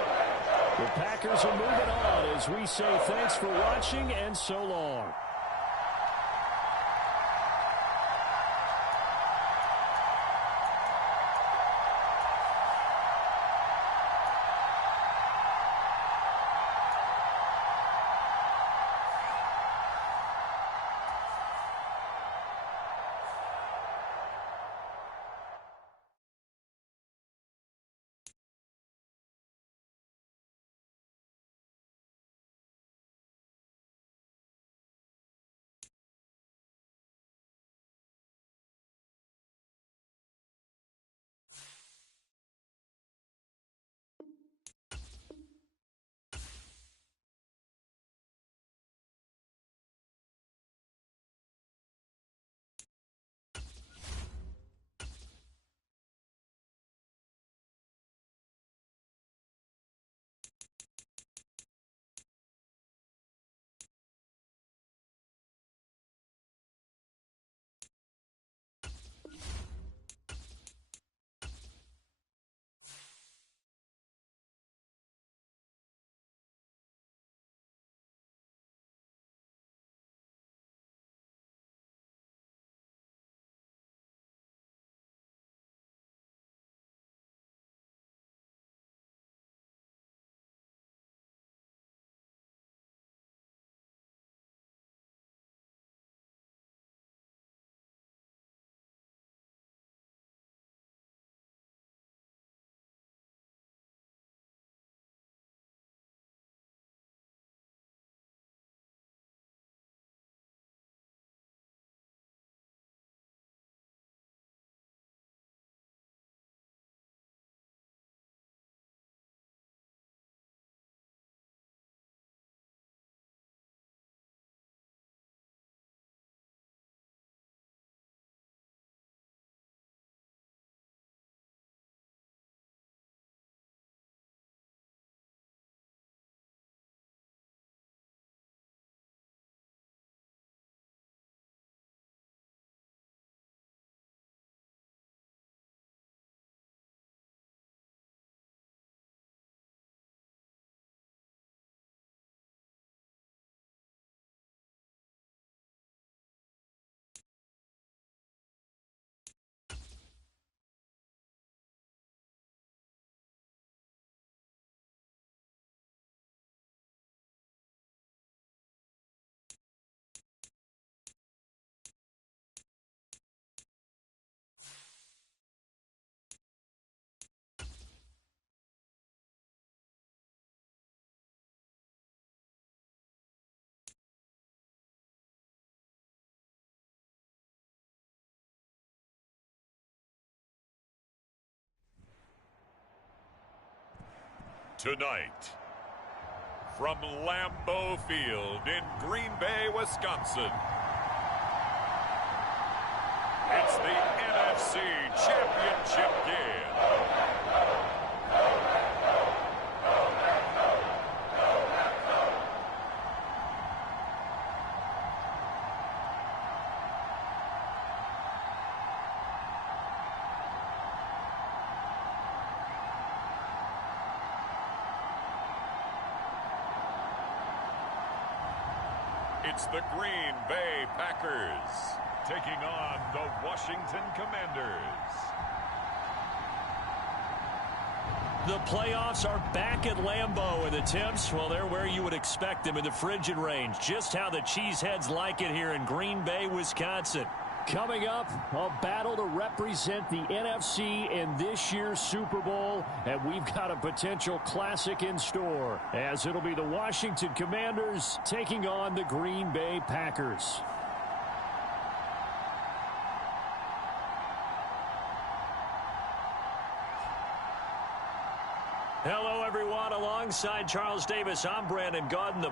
The Packers are moving on as we say thanks for watching and so long. Tonight, from Lambeau Field in Green Bay, Wisconsin, it's the NFC Championship game. It's the Green Bay Packers taking on the Washington Commanders. The playoffs are back at Lambeau, and the temps, well, they're where you would expect them in the frigid range. Just how the Cheeseheads like it here in Green Bay, Wisconsin. Coming up, a battle to represent the NFC in this year's Super Bowl, and we've got a potential classic in store, as it'll be the Washington Commanders taking on the Green Bay Packers. Hello, everyone. Alongside Charles Davis, I'm Brandon Gaudin.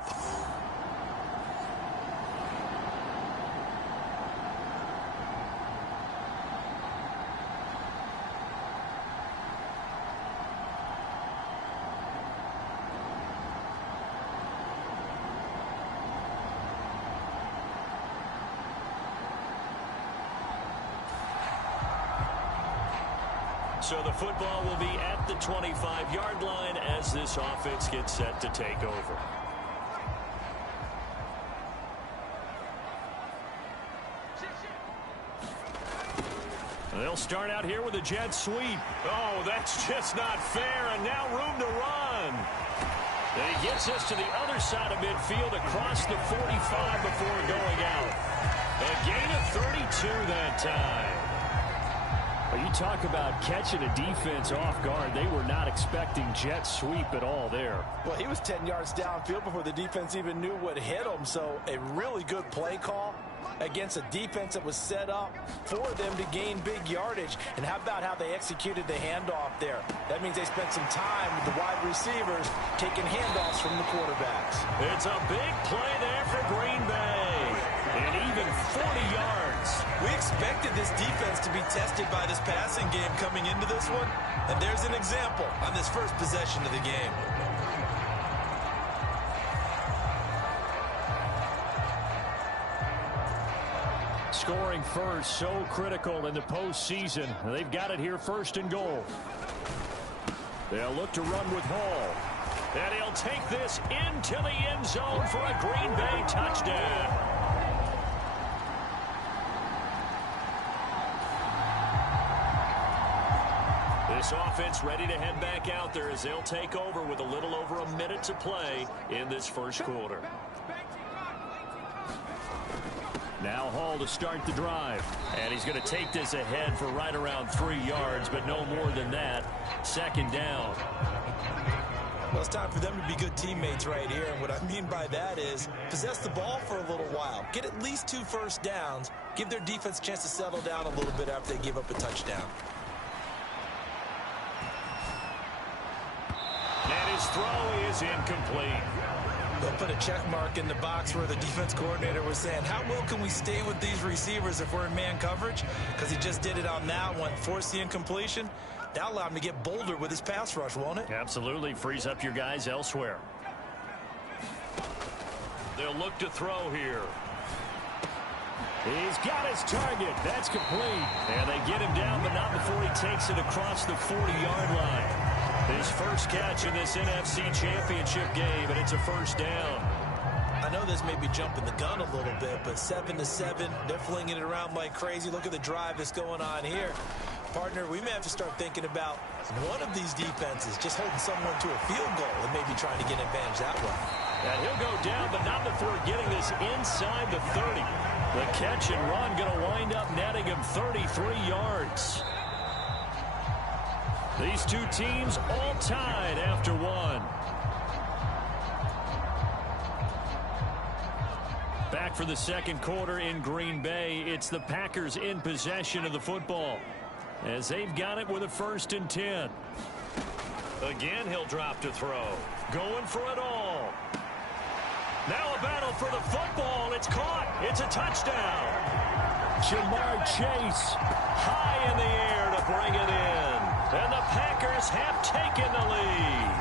So the football will be at the 25-yard line as this offense gets set to take over. They'll start out here with a jet sweep. Oh, that's just not fair, and now room to run. And he gets us to the other side of midfield across the 45 before going out. A gain of 32 that time. You talk about catching a defense off guard. They were not expecting jet sweep at all there. Well, he was 10 yards downfield before the defense even knew what hit him. So a really good play call against a defense that was set up for them to gain big yardage. And how about how they executed the handoff there? That means they spent some time with the wide receivers taking handoffs from the quarterbacks. It's a big play there for Green Bay. And even 40 yards. We expected this defense to be tested by this passing game coming into this one. And there's an example on this first possession of the game. Scoring first, so critical in the postseason. They've got it here first and goal. They'll look to run with Hall. And he'll take this into the end zone for a Green Bay touchdown. This offense ready to head back out there as they'll take over with a little over a minute to play in this first quarter. Now Hall to start the drive. And he's going to take this ahead for right around 3 yards, but no more than that. Second down. Well, it's time for them to be good teammates right here. And what I mean by that is possess the ball for a little while. Get at least 2 first downs. Give their defense a chance to settle down a little bit after they give up a touchdown. And his throw is incomplete. They'll put a check mark in the box where the defense coordinator was saying, how well can we stay with these receivers if we're in man coverage? Because he just did it on that one, forced the incompletion. That'll allow him to get bolder with his pass rush, won't it? Absolutely. Frees up your guys elsewhere. They'll look to throw here. He's got his target. That's complete. And they get him down, but not before he takes it across the 40-yard line. His first catch in this NFC Championship game, and it's a first down. I know this may be jumping the gun a little bit, but 7-7, they're flinging it around like crazy. Look at the drive that's going on here. Partner, we may have to start thinking about one of these defenses just holding someone to a field goal and maybe trying to get an advantage that way. And he'll go down, but not before getting this inside the 30. The catch and run going to wind up netting him 33 yards. These two teams all tied after one. Back for the second quarter in Green Bay. It's the Packers in possession of the football as they've got it with a 1st and 10. Again, he'll drop to throw. Going for it all. Now a battle for the football. It's caught. It's a touchdown. Jamar Chase High in the air to bring it in. And the Packers have taken the lead.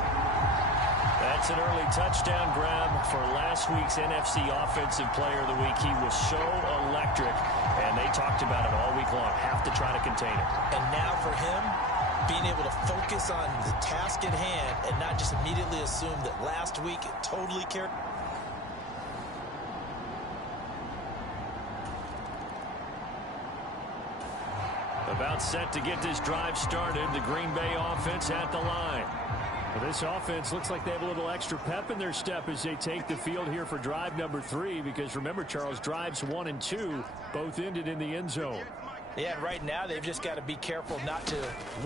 That's an early touchdown grab for last week's NFC Offensive Player of the Week. He was so electric, and they talked about it all week long. Have to try to contain it. And now for him, being able to focus on the task at hand and not just immediately assume that last week it totally carried. About set to get this drive started. The Green Bay offense at the line. Well, this offense looks like they have a little extra pep in their step as they take the field here for drive number 3. Because remember, Charles, drives 1 and 2 both ended in the end zone. Yeah, right now they've just got to be careful not to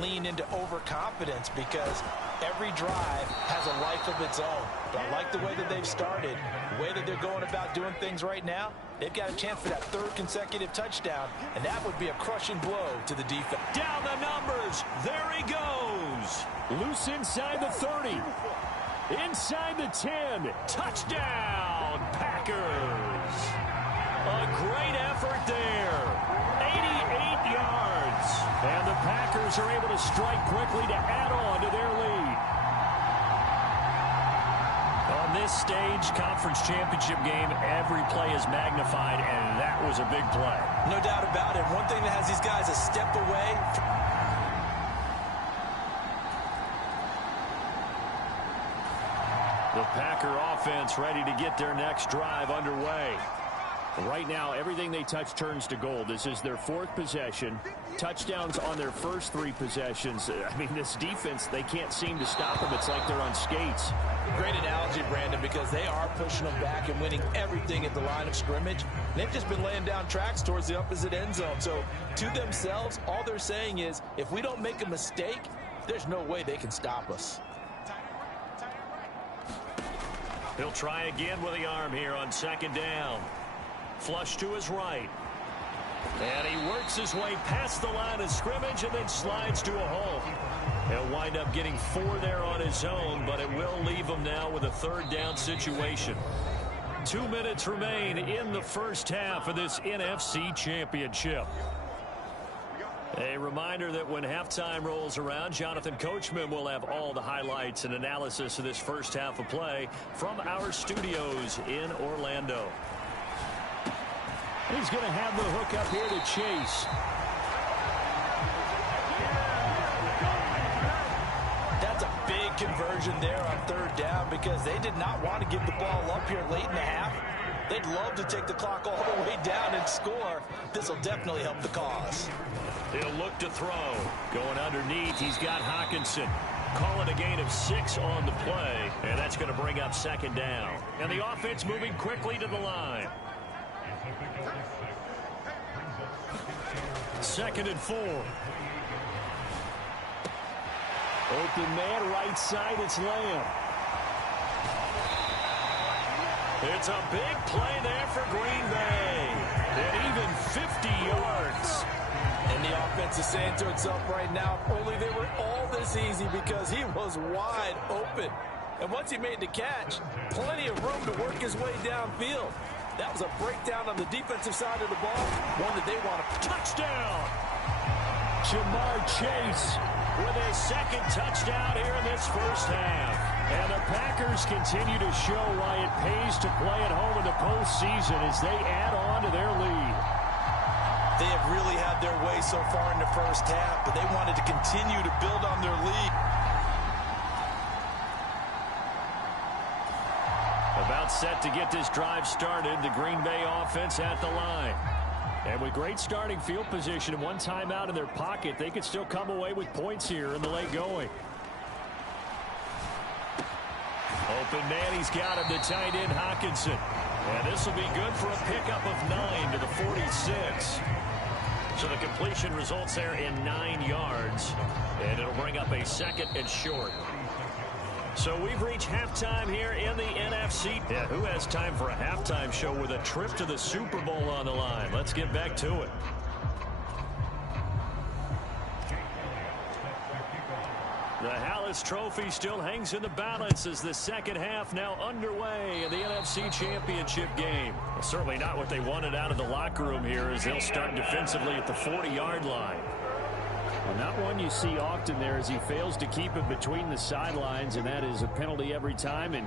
lean into overconfidence because every drive has a life of its own. But I like the way that they've started, the way that they're going about doing things right now. They've got a chance for that 3rd consecutive touchdown, and that would be a crushing blow to the defense. Down the numbers. There he goes. Loose inside the 30. Inside the 10. Touchdown, Packers. A great effort there. 88 yards. And the Packers are able to strike quickly to add on to their lead. On this stage, conference championship game, every play is magnified, and that was a big play. No doubt about it. One thing that has these guys a step away. The Packer offense ready to get their next drive underway. Right now, everything they touch turns to gold. This is their 4th possession. Touchdowns on their first 3 possessions. I mean, this defense, they can't seem to stop them. It's like they're on skates. Great analogy, Brandon, because they are pushing them back and winning everything at the line of scrimmage. They've just been laying down tracks towards the opposite end zone. So, to themselves, all they're saying is, if we don't make a mistake, there's no way they can stop us. He'll try again with the arm here on 2nd down. Flush to his right. And he works his way past the line of scrimmage and then slides to a hole. He'll wind up getting 4 there on his own, but it will leave him now with a 3rd down situation. 2 minutes remain in the first half of this NFC Championship. A reminder that when halftime rolls around, Jonathan Coachman will have all the highlights and analysis of this first half of play from our studios in Orlando. He's going to have the hook up here to Chase. That's a big conversion there on 3rd down because they did not want to give the ball up here late in the half. They'd love to take the clock all the way down and score. This will definitely help the cause. He'll look to throw. Going underneath, he's got Hawkinson. Calling a gain of 6 on the play, and that's going to bring up 2nd down. And the offense moving quickly to the line. 2nd and 4. Open man, right side, it's Lamb. It's a big play there for Green Bay. And even 50 yards. And the offense is saying to itself right now, only they were all this easy because he was wide open. And once he made the catch, plenty of room to work his way downfield. That was a breakdown on the defensive side of the ball, one that they want to. Touchdown! Jamar Chase with his 2nd touchdown here in this first half. And the Packers continue to show why it pays to play at home in the postseason as they add on to their lead. They have really had their way so far in the first half, but they wanted to continue to build on their lead. About set to get this drive started, the Green Bay offense at the line. And with great starting field position and 1 timeout in their pocket, they could still come away with points here in the late going. Open man, he's got him, the tight end Hawkinson. And this will be good for a pickup of 9 to the 46. So the completion results there in 9 yards. And it'll bring up a 2nd and short. So we've reached halftime here in the NFC. Yeah, who has time for a halftime show with a trip to the Super Bowl on the line? Let's get back to it. The Hallis Trophy still hangs in the balance as the second half now underway in the NFC Championship game. Well, certainly not what they wanted out of the locker room here as they'll start defensively at the 40-yard line. Well, not one you see often there as he fails to keep it between the sidelines, and that is a penalty every time and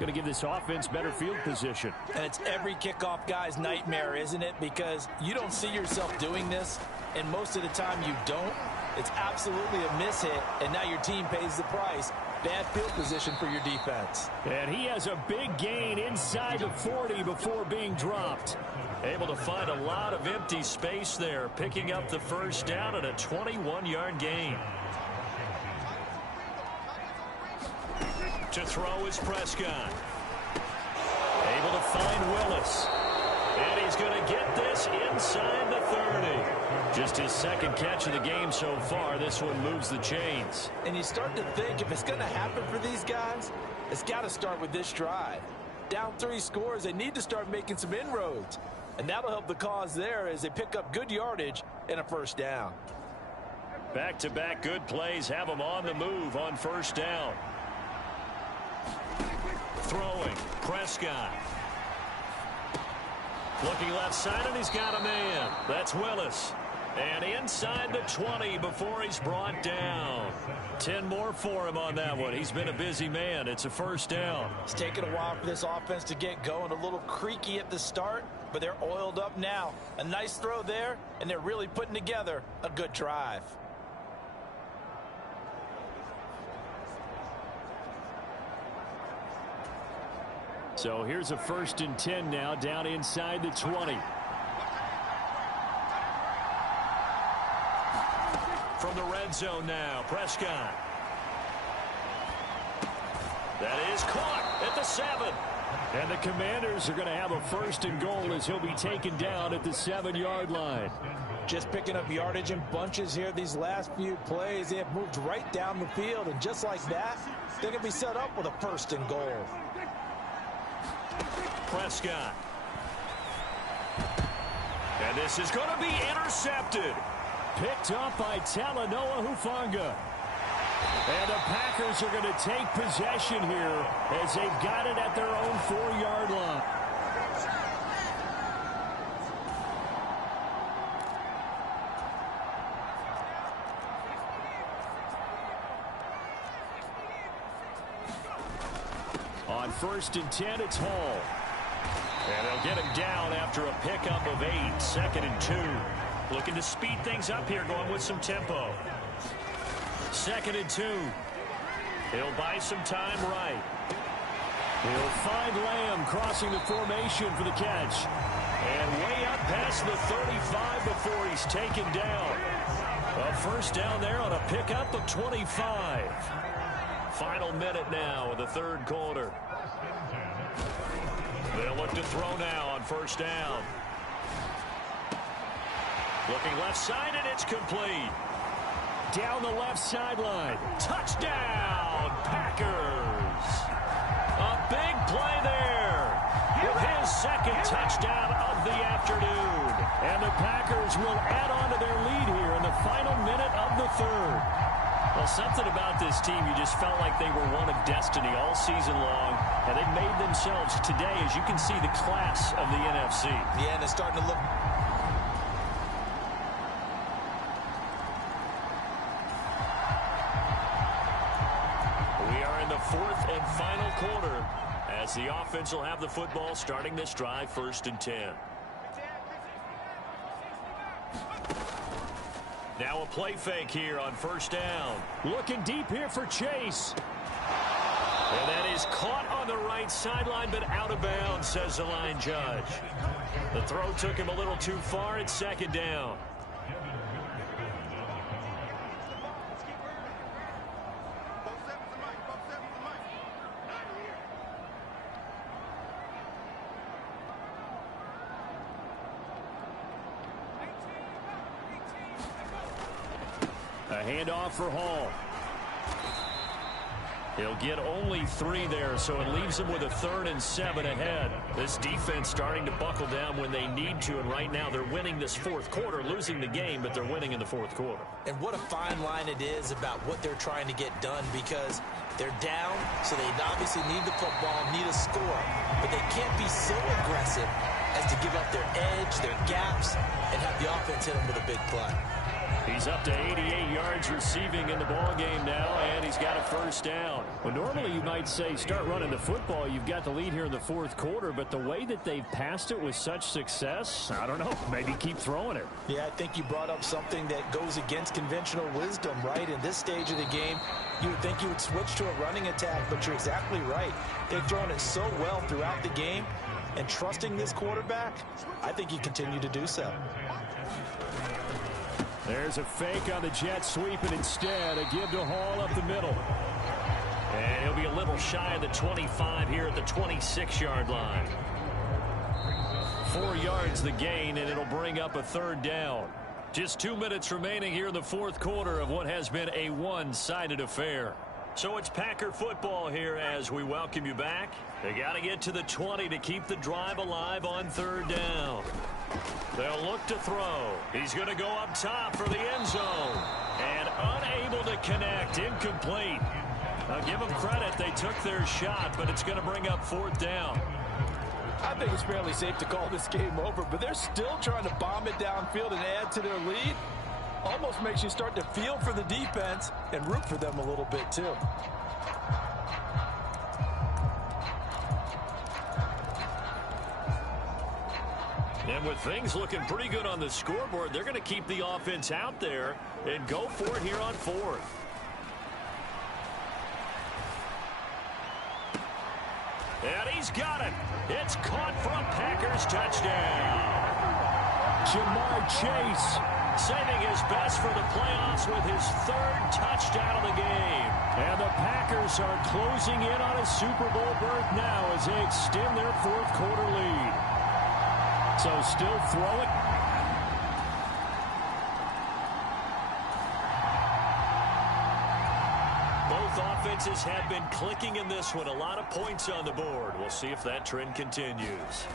going to give this offense better field position. And it's every kickoff guy's nightmare, isn't it? Because you don't see yourself doing this, and most of the time you don't. It's absolutely a mishit, and now your team pays the price. Bad field position for your defense. And he has a big gain inside the 40 before being dropped. Able to find a lot of empty space there, picking up the first down and a 21-yard gain. To throw is Prescott. Able to find Willis. And he's going to get this inside the 30. Just his second catch of the game so far. This one moves the chains. And you start to think if it's going to happen for these guys, it's got to start with this drive. Down 3 scores, they need to start making some inroads. And that'll help the cause there as they pick up good yardage and a first down. Back-to-back good plays have them on the move on first down. Throwing, Prescott. Looking left side, and he's got a man. That's Willis. And inside the 20 before he's brought down. 10 more for him on that one. He's been a busy man. It's a first down. It's taken a while for this offense to get going. A little creaky at the start, but they're oiled up now. A nice throw there, and they're really putting together a good drive. So here's a 1st and 10 now down inside the 20. From the red zone now, Prescott. That is caught at the 7. And the Commanders are going to have a 1st and goal as he'll be taken down at the 7-yard line. Just picking up yardage in bunches here these last few plays. They have moved right down the field, and just like that, they're going to be set up with a 1st and goal. Prescott. And this is going to be intercepted. Picked up by Talanoa Hufanga. And the Packers are going to take possession here as they've got it at their own 4-yard line. On 1st and 10, it's Hall. And they'll get him down after a pickup of 8. 2nd and 2. Looking to speed things up here, going with some tempo. 2nd and 2. He'll buy some time right. He'll find Lamb crossing the formation for the catch. And way up past the 35 before he's taken down. A first down there on a pickup of 25. Final minute now of the 3rd quarter. They'll look to throw now on first down. Looking left side, and it's complete. Down the left sideline. Touchdown, Packers. A big play there with his 2nd touchdown of the afternoon. And the Packers will add on to their lead here in the final minute of the 3rd. Well, something about this team, you just felt like they were one of destiny all season long, and they made themselves today, as you can see, the class of the NFC. Yeah, and it's starting to look... We are in the 4th and final quarter as the offense will have the football starting this drive 1st and 10. Now a play fake here on first down. Looking deep here for Chase. And that is caught on the right sideline, but out of bounds, says the line judge. The throw took him a little too far. It's 2nd down. A handoff for Hall. He'll get only 3 there, so it leaves him with a 3rd and 7 ahead. This defense starting to buckle down when they need to, and right now they're winning this 4th quarter, losing the game, but they're winning in the 4th quarter. And what a fine line it is about what they're trying to get done, because they're down, so they obviously need the football, need a score, but they can't be so aggressive as to give up their edge, their gaps, and have the offense hit them with a big play. He's up to 88 yards receiving in the ball game now, and he's got a 1st down. Well, normally you might say start running the football. You've got the lead here in the 4th quarter, but the way that they've passed it with such success, I don't know, maybe keep throwing it. Yeah, I think you brought up something that goes against conventional wisdom, right? In this stage of the game, you would think you would switch to a running attack, but you're exactly right. They've thrown it so well throughout the game, and trusting this quarterback, I think you continue to do so. There's a fake on the jet sweep, and instead a give to Hall up the middle. And he'll be a little shy of the 25 here at the 26-yard line. 4 yards the gain, and it'll bring up a 3rd down. Just 2 minutes remaining here in the 4th quarter of what has been a one-sided affair. So it's Packer football here as we welcome you back. They got to get to the 20 to keep the drive alive on 3rd down. They'll look to throw. He's going to go up top for the end zone. And unable to connect. Incomplete. I'll give them credit. They took their shot, but it's going to bring up 4th down. I think it's fairly safe to call this game over, but they're still trying to bomb it downfield and add to their lead. Almost makes you start to feel for the defense and root for them a little bit, too. And with things looking pretty good on the scoreboard, they're going to keep the offense out there and go for it here on 4th. And he's got it. It's caught for a Packers touchdown. Jamar Chase saving his best for the playoffs with his 3rd touchdown of the game. And the Packers are closing in on a Super Bowl berth now as they extend their 4th quarter lead. So still throwing. Both offenses have been clicking in this one. A lot of points on the board. We'll see if that trend continues.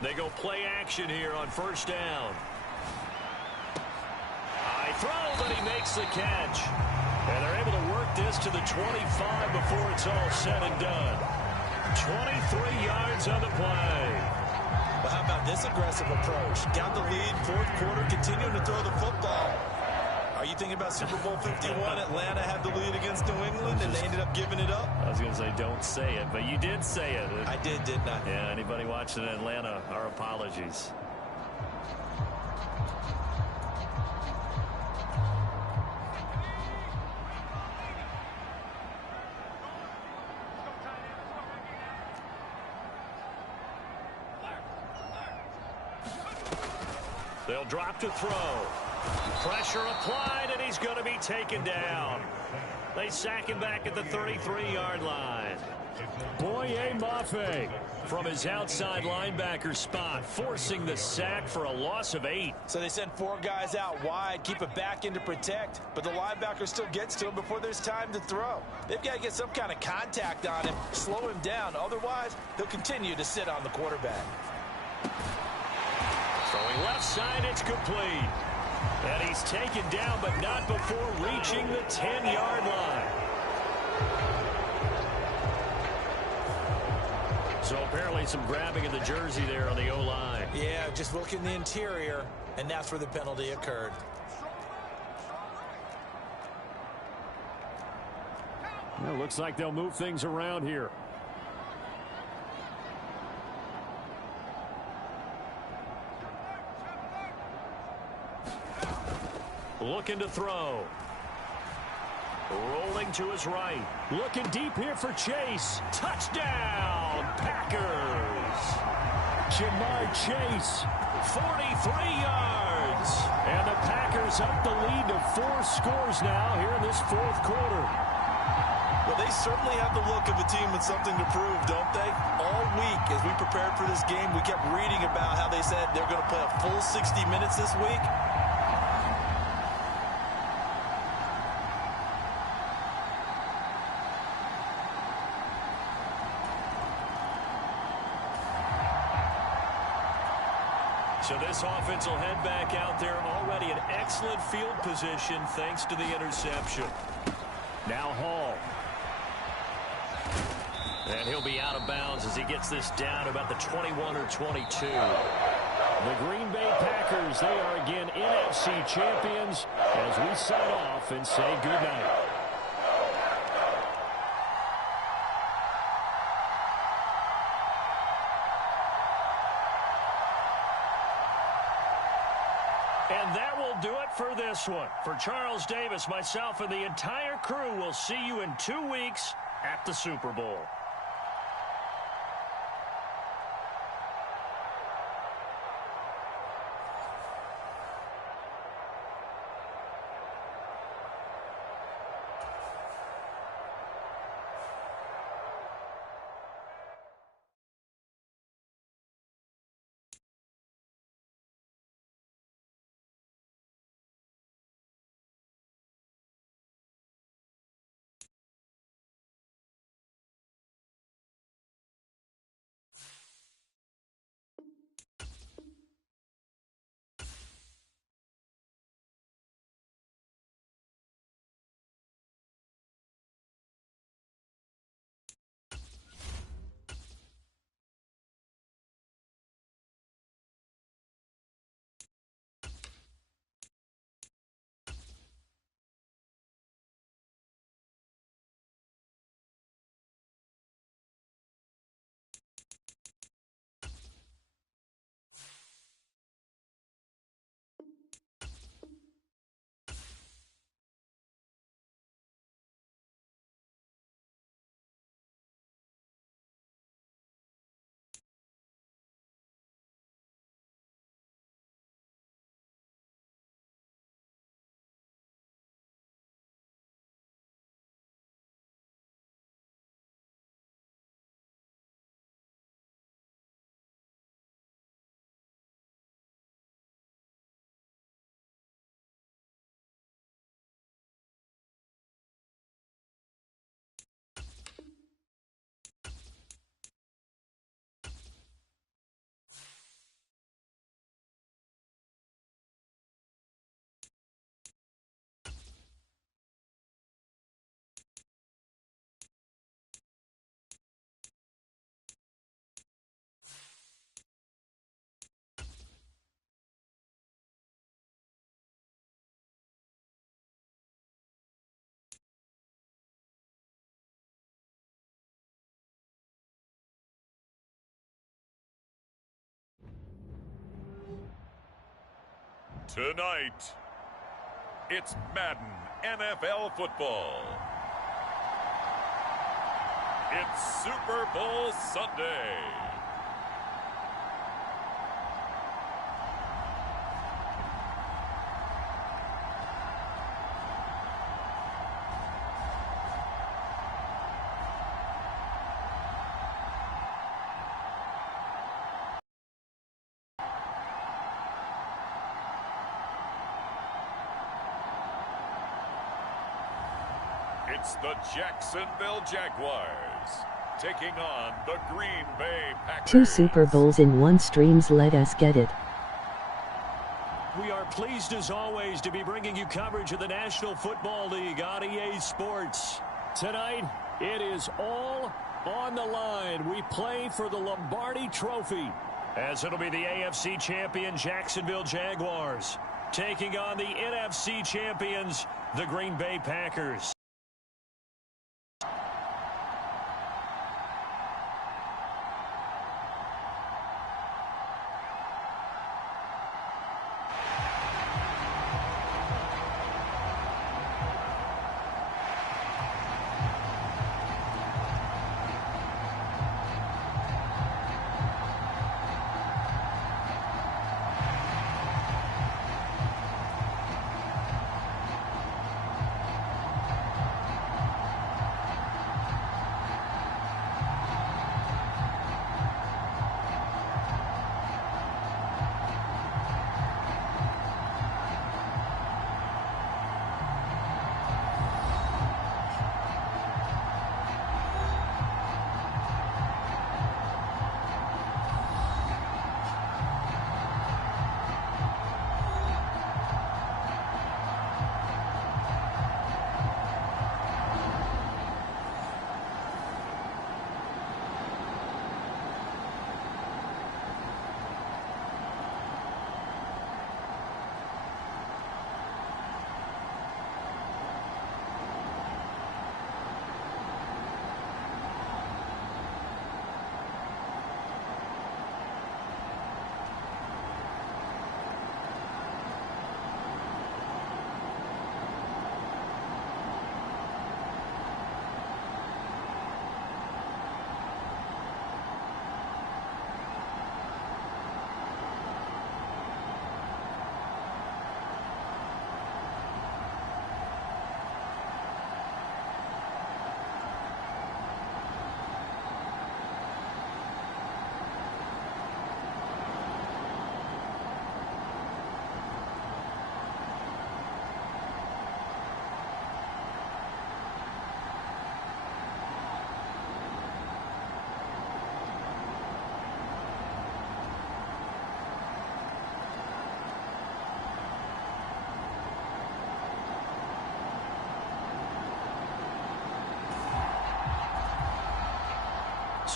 They go play action here on 1st down. High throw, but he makes the catch. And they're able to work this to the 25 before it's all said and done. 23 yards on the play. Well, how about this aggressive approach? Got the lead, 4th quarter, continuing to throw the football. Are you thinking about Super Bowl 51? Atlanta had the lead against New England, and they ended up giving it up? I was going to say, don't say it, but you did say it. I did, didn't I? Yeah, anybody watching in Atlanta, our apologies. They'll drop to throw. Pressure applied, and he's going to be taken down. They sack him back at the 33-yard line. Boye Mafe from his outside linebacker spot, forcing the sack for a loss of 8. So they send 4 guys out wide, keep it back in to protect, but the linebacker still gets to him before there's time to throw. They've got to get some kind of contact on him, slow him down. Otherwise, they'll continue to sit on the quarterback. Throwing left side, it's complete. And he's taken down, but not before reaching the 10-yard line. So apparently some grabbing in the jersey there on the O-line. Yeah, just look in the interior, and that's where the penalty occurred. Well, looks like they'll move things around here. Looking to throw. Rolling to his right. Looking deep here for Chase. Touchdown, Packers. Jamar Chase. 43 yards. And the Packers up the lead to 4 scores now here in this 4th quarter. Well, they certainly have the look of a team with something to prove, don't they? All week, as we prepared for this game, we kept reading about how they said they're going to play a full 60 minutes this week. So this offense will head back out there, already in excellent field position thanks to the interception. Now Hall. And he'll be out of bounds as he gets this down about the 21 or 22. The Green Bay Packers, they are again NFC champions as we sign off and say goodnight. And that will do it for this one. For Charles Davis, myself, and the entire crew, will see you in 2 weeks at the Super Bowl. Tonight, it's Madden NFL football. It's Super Bowl Sunday. It's the Jacksonville Jaguars taking on the Green Bay Packers. 2 Super Bowls in 1 streams, let us get it. We are pleased as always to be bringing you coverage of the National Football League on EA Sports. Tonight, it is all on the line. We play for the Lombardi Trophy, as it'll be the AFC champion Jacksonville Jaguars taking on the NFC champions, the Green Bay Packers.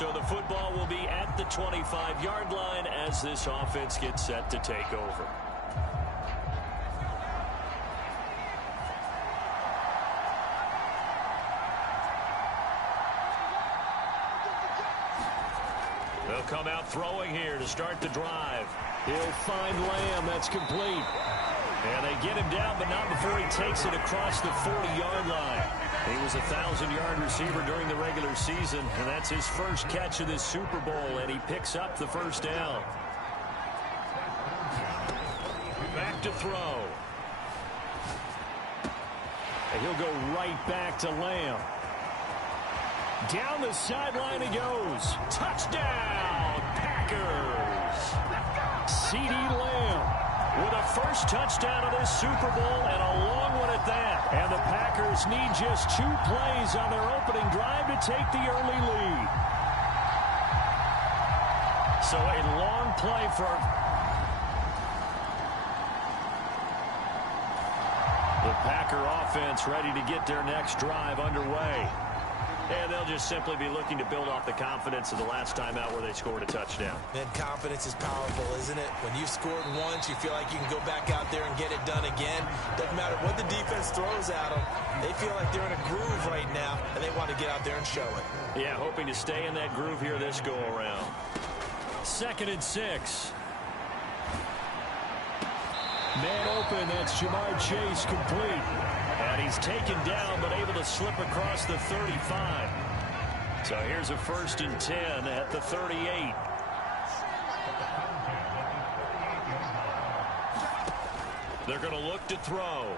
So the football will be at the 25-yard line as this offense gets set to take over. They'll come out throwing here to start the drive. He'll find Lamb. That's complete. And they get him down, but not before he takes it across the 40-yard line. He was a 1,000-yard receiver during the regular season, and that's his first catch of this Super Bowl, and he picks up the first down. Back to throw. And he'll go right back to Lamb. Down the sideline he goes. Touchdown, Packers. CeeDee Lamb with a first touchdown of this Super Bowl, and a long one at that. And the Packers need just 2 plays on their opening drive to take the early lead. So a long play for the Packer offense, ready to get their next drive underway. And they'll just simply be looking to build off the confidence of the last time out where they scored a touchdown. Man, confidence is powerful, isn't it? When you've scored once, you feel like you can go back out there and get it done again. Doesn't matter what the defense throws at them. They feel like they're in a groove right now, and they want to get out there and show it. Yeah, hoping to stay in that groove here this go-around. 2nd and 6. Man open, that's Jamar Chase, complete. And he's taken down, but able to slip across the 35. So here's a 1st and 10 at the 38. They're going to look to throw.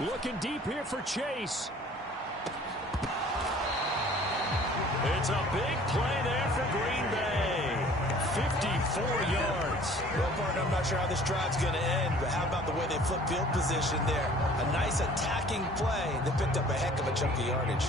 Looking deep here for Chase. It's a big play there for Green Bay. 54 yards. Well, partner, I'm not sure how this drive's going to end, but how about the way they flip field position there? A nice attacking play. They picked up a heck of a chunk of yardage.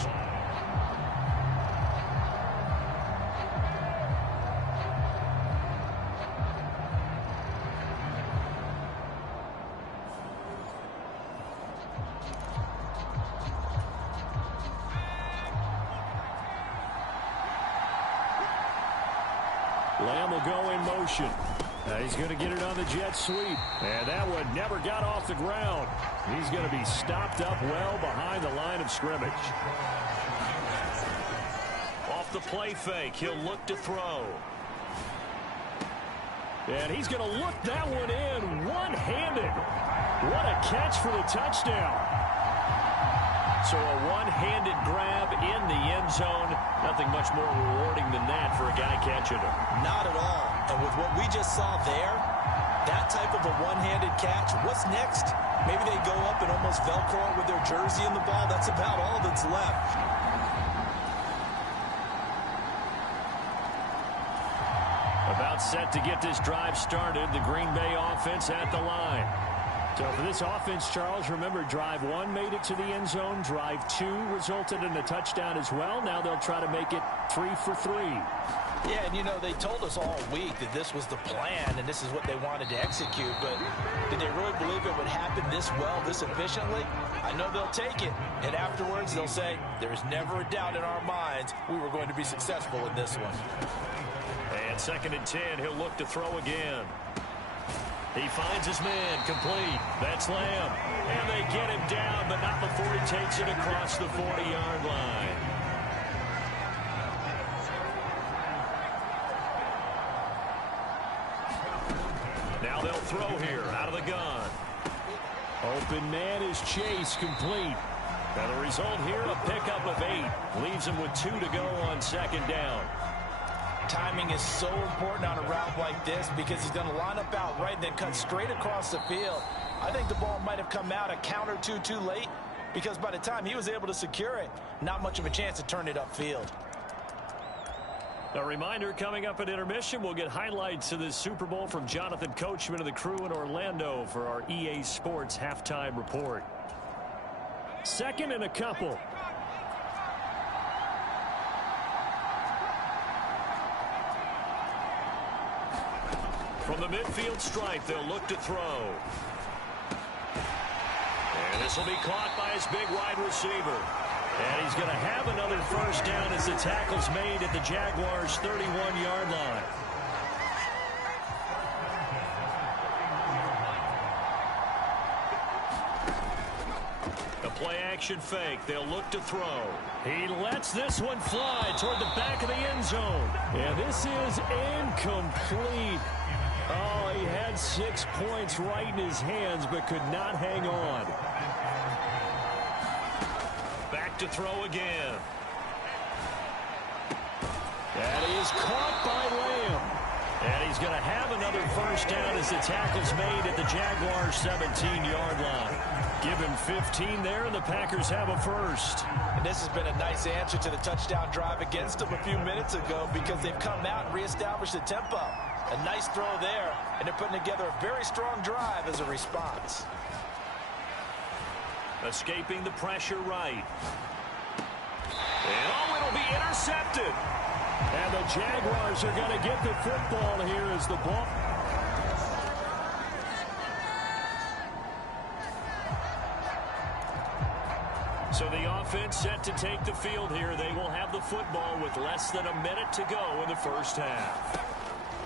Lamb will go in motion. He's going to get it on the jet sweep. And that one never got off the ground. He's going to be stopped up well behind the line of scrimmage. Off the play fake, he'll look to throw. And he's going to look that one in one-handed. What a catch for the touchdown. So a one-handed grab in the end zone. Nothing much more rewarding than that for a guy catching it. Not at all. And with what we just saw there, that type of a one-handed catch, what's next? Maybe they go up and almost Velcro it with their jersey in the ball. That's about all that's left. About set to get this drive started. The Green Bay offense at the line. So for this offense, Charles, remember, drive 1 made it to the end zone. Drive 2 resulted in a touchdown as well. Now they'll try to make it 3 for 3. Yeah, and you know, they told us all week that this was the plan and this is what they wanted to execute, but did they really believe it would happen this well, this efficiently? I know they'll take it, and afterwards they'll say, there's never a doubt in our minds we were going to be successful in this one. And 2nd and 10, he'll look to throw again. He finds his man, complete. That's Lamb. And they get him down, but not before he takes it across the 40-yard line. Now they'll throw here out of the gun. Open man is Chase, complete. And the result here, a pickup of 8. Leaves him with 2 to go on 2nd down. Timing is so important on a route like this because he's going to line up out right and then cut straight across the field. I think the ball might have come out a count or two too late because by the time he was able to secure it, not much of a chance to turn it upfield. A reminder, coming up at intermission, we'll get highlights of this Super Bowl from Jonathan Coachman and the crew in Orlando for our EA Sports halftime report. 2nd and a couple. From the midfield stripe, they'll look to throw. And this will be caught by his big wide receiver. And he's going to have another first down as the tackle's made at the Jaguars' 31-yard line. A play-action fake. They'll look to throw. He lets this one fly toward the back of the end zone. And this is incomplete. Oh, he had 6 points right in his hands, but could not hang on. Back to throw again. And he is caught by Lamb. And he's going to have another first down as the tackle's made at the Jaguars' 17-yard line. Give him 15 there, and the Packers have a first. And this has been a nice answer to the touchdown drive against them a few minutes ago because they've come out and reestablished the tempo. A nice throw there, and they're putting together a very strong drive as a response. Escaping the pressure right. And oh, it'll be intercepted. And the Jaguars are going to get the football here as the ball. So the offense set to take the field here. They will have the football with less than a minute to go in the first half.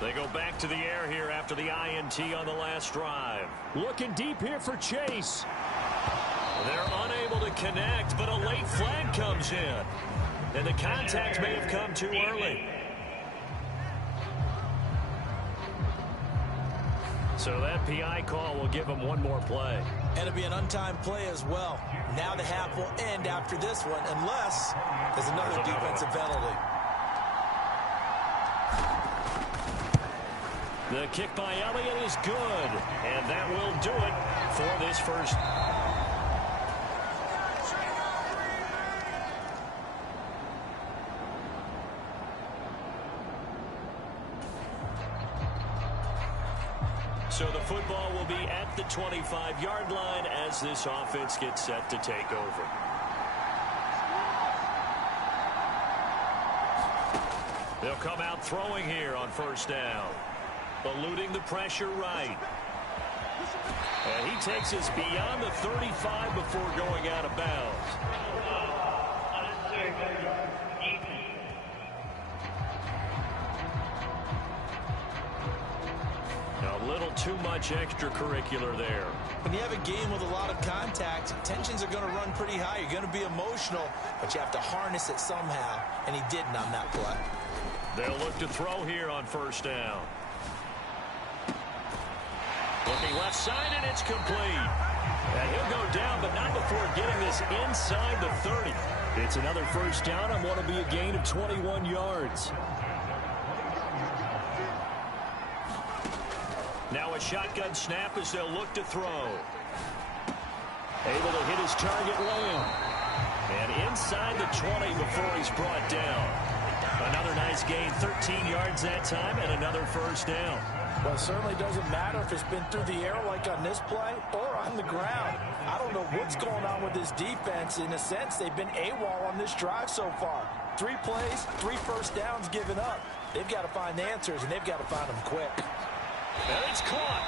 They go back to the air here after the INT on the last drive. Looking deep here for Chase. They're unable to connect, but a late flag comes in. And the contact may have come too early. So that PI call will give them one more play. And it'll be an untimed play as well. Now the half will end after this one, unless there's another defensive penalty. The kick by Elliott is good. And that will do it for this first. So the football will be at the 25-yard line as this offense gets set to take over. They'll come out throwing here on first down. Eluding the pressure right. And he takes us beyond the 35 before going out of bounds. A little too much extracurricular there. When you have a game with a lot of contact, tensions are going to run pretty high. You're going to be emotional, but you have to harness it somehow, and he didn't on that play. They'll look to throw here on first down. Looking left side, and it's complete. And he'll go down, but not before getting this inside the 30. It's another first down on what will be a gain of 21 yards. Now a shotgun snap as they'll look to throw. Able to hit his target, Lamb. And inside the 20 before he's brought down. Another nice gain, 13 yards that time, and another first down. Well, it certainly doesn't matter if it's been through the air like on this play or on the ground. I don't know what's going on with this defense. In a sense, they've been AWOL on this drive so far. 3 plays, 3 first downs given up. They've got to find answers, and they've got to find them quick. And it's caught.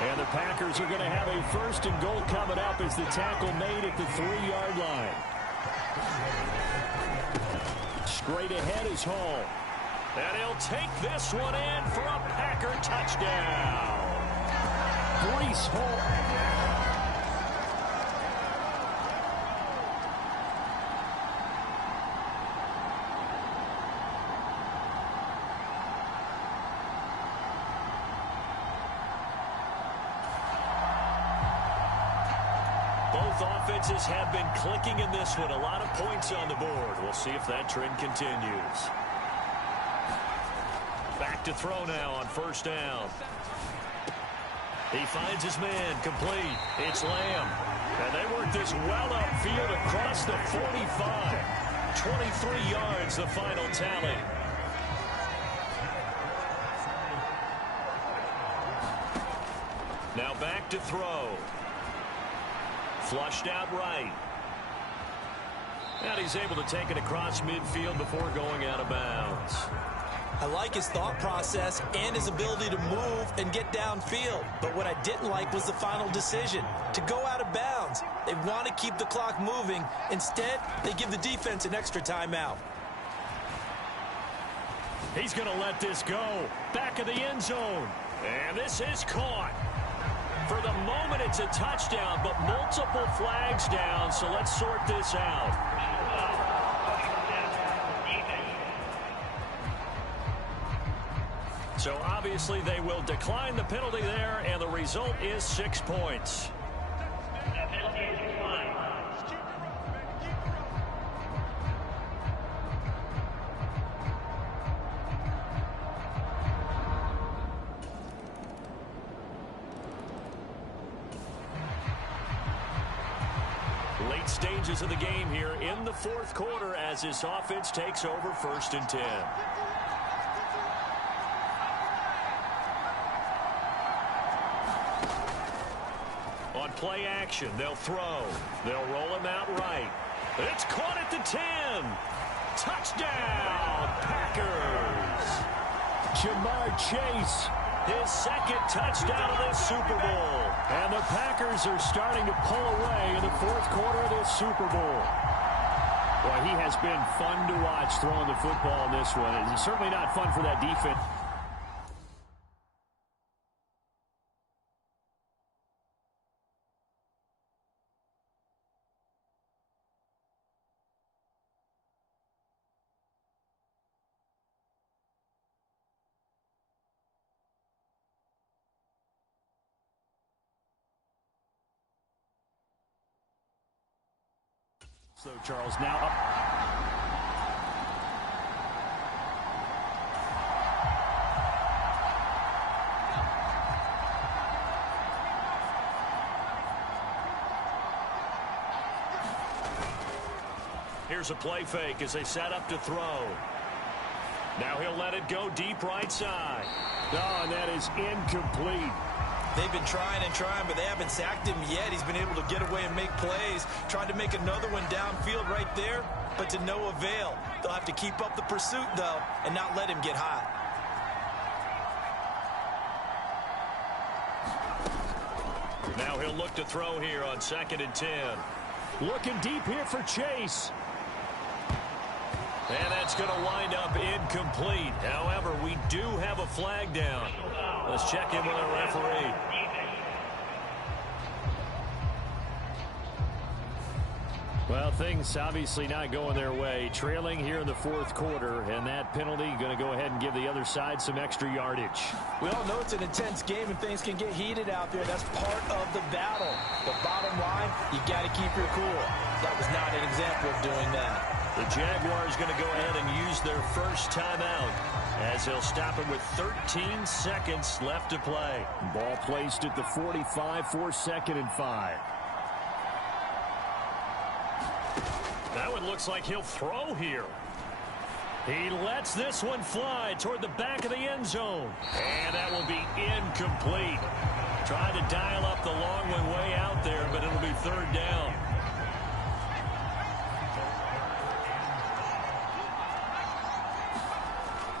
And the Packers are going to have a first and goal coming up as the tackle made at the 3-yard line. Straight ahead is Hall. And he'll take this one in for a Packer touchdown. Breece Hall. Both offenses have been clicking in this one. A lot of points on the board. We'll see if that trend continues. Back to throw now on first down. He finds his man, complete. It's Lamb. And they work this well upfield across the 45. 23 yards, the final tally. Now back to throw. Flushed out right. And he's able to take it across midfield before going out of bounds. I like his thought process and his ability to move and get downfield. But what I didn't like was the final decision, to go out of bounds. They want to keep the clock moving. Instead, they give the defense an extra timeout. He's going to let this go. Back of the end zone. And this is caught. For the moment, it's a touchdown, but multiple flags down, so let's sort this out. So obviously they will decline the penalty there, and the result is 6 points. Late stages of the game here in the fourth quarter as this offense takes over 1st and 10. On play action, they'll throw. They'll roll him out right. It's caught at the 10. Touchdown, Packers. Jamar Chase, his 2nd touchdown of this Super Bowl. And the Packers are starting to pull away in the fourth quarter of this Super Bowl. Boy, he has been fun to watch throwing the football in this one. It's certainly not fun for that defense. So Charles now up. Here's a play fake as they set up to throw. Now he'll let it go deep right side. Oh, and that is incomplete. They've been trying and trying, but they haven't sacked him yet. He's been able to get away and make plays. Tried to make another one downfield right there, but to no avail. They'll have to keep up the pursuit, though, and not let him get hot. Now he'll look to throw here on 2nd and 10. Looking deep here for Chase. And that's going to wind up incomplete. However, we do have a flag down. Let's check in with our referee. Well, things obviously not going their way. Trailing here in the fourth quarter, and that penalty going to go ahead and give the other side some extra yardage. We all know it's an intense game and things can get heated out there. That's part of the battle. But bottom line, you got to keep your cool. That was not an example of doing that. The Jaguars going to go ahead and use their first timeout as they'll stop it with 13 seconds left to play. Ball placed at the 45 for 2nd and 5. That one looks like he'll throw here. He lets this one fly toward the back of the end zone. And that will be incomplete. Trying to dial up the long one way out there, but it'll be 3rd down.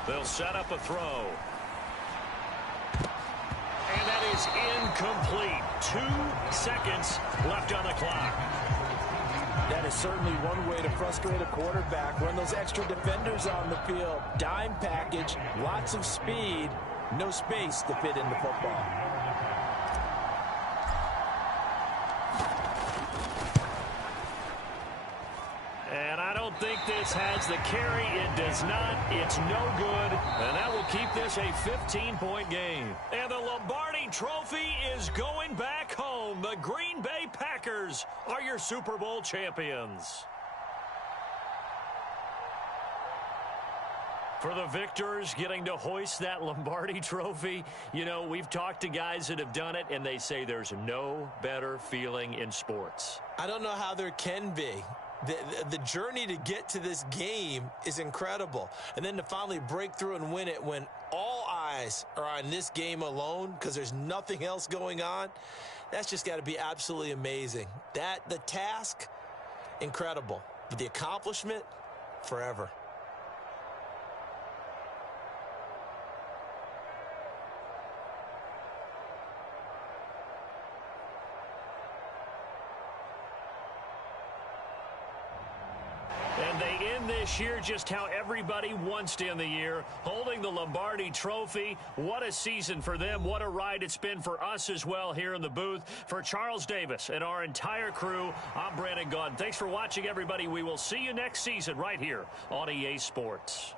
They'll set up a throw. And that is incomplete. 2 seconds left on the clock. That is certainly one way to frustrate a quarterback. Run those extra defenders on the field. Dime package, lots of speed, no space to fit in the football. And I don't think this has the carry. It does not. It's no good. And that will keep this a 15-point game. And the Lombardi Trophy is going back home. The Green Bay Packers are your Super Bowl champions. For the victors getting to hoist that Lombardi Trophy, you know, we've talked to guys that have done it, and they say there's no better feeling in sports. I don't know how there can be. The journey to get to this game is incredible. And then to finally break through and win it when all eyes are on this game alone because there's nothing else going on, that's just got to be absolutely amazing. The task, incredible. But the accomplishment, forever. And they end this year just how everybody wants to end the year, holding the Lombardi Trophy. What a season for them. What a ride it's been for us as well here in the booth. For Charles Davis and our entire crew, I'm Brandon Gaudin. Thanks for watching, everybody. We will see you next season right here on EA Sports.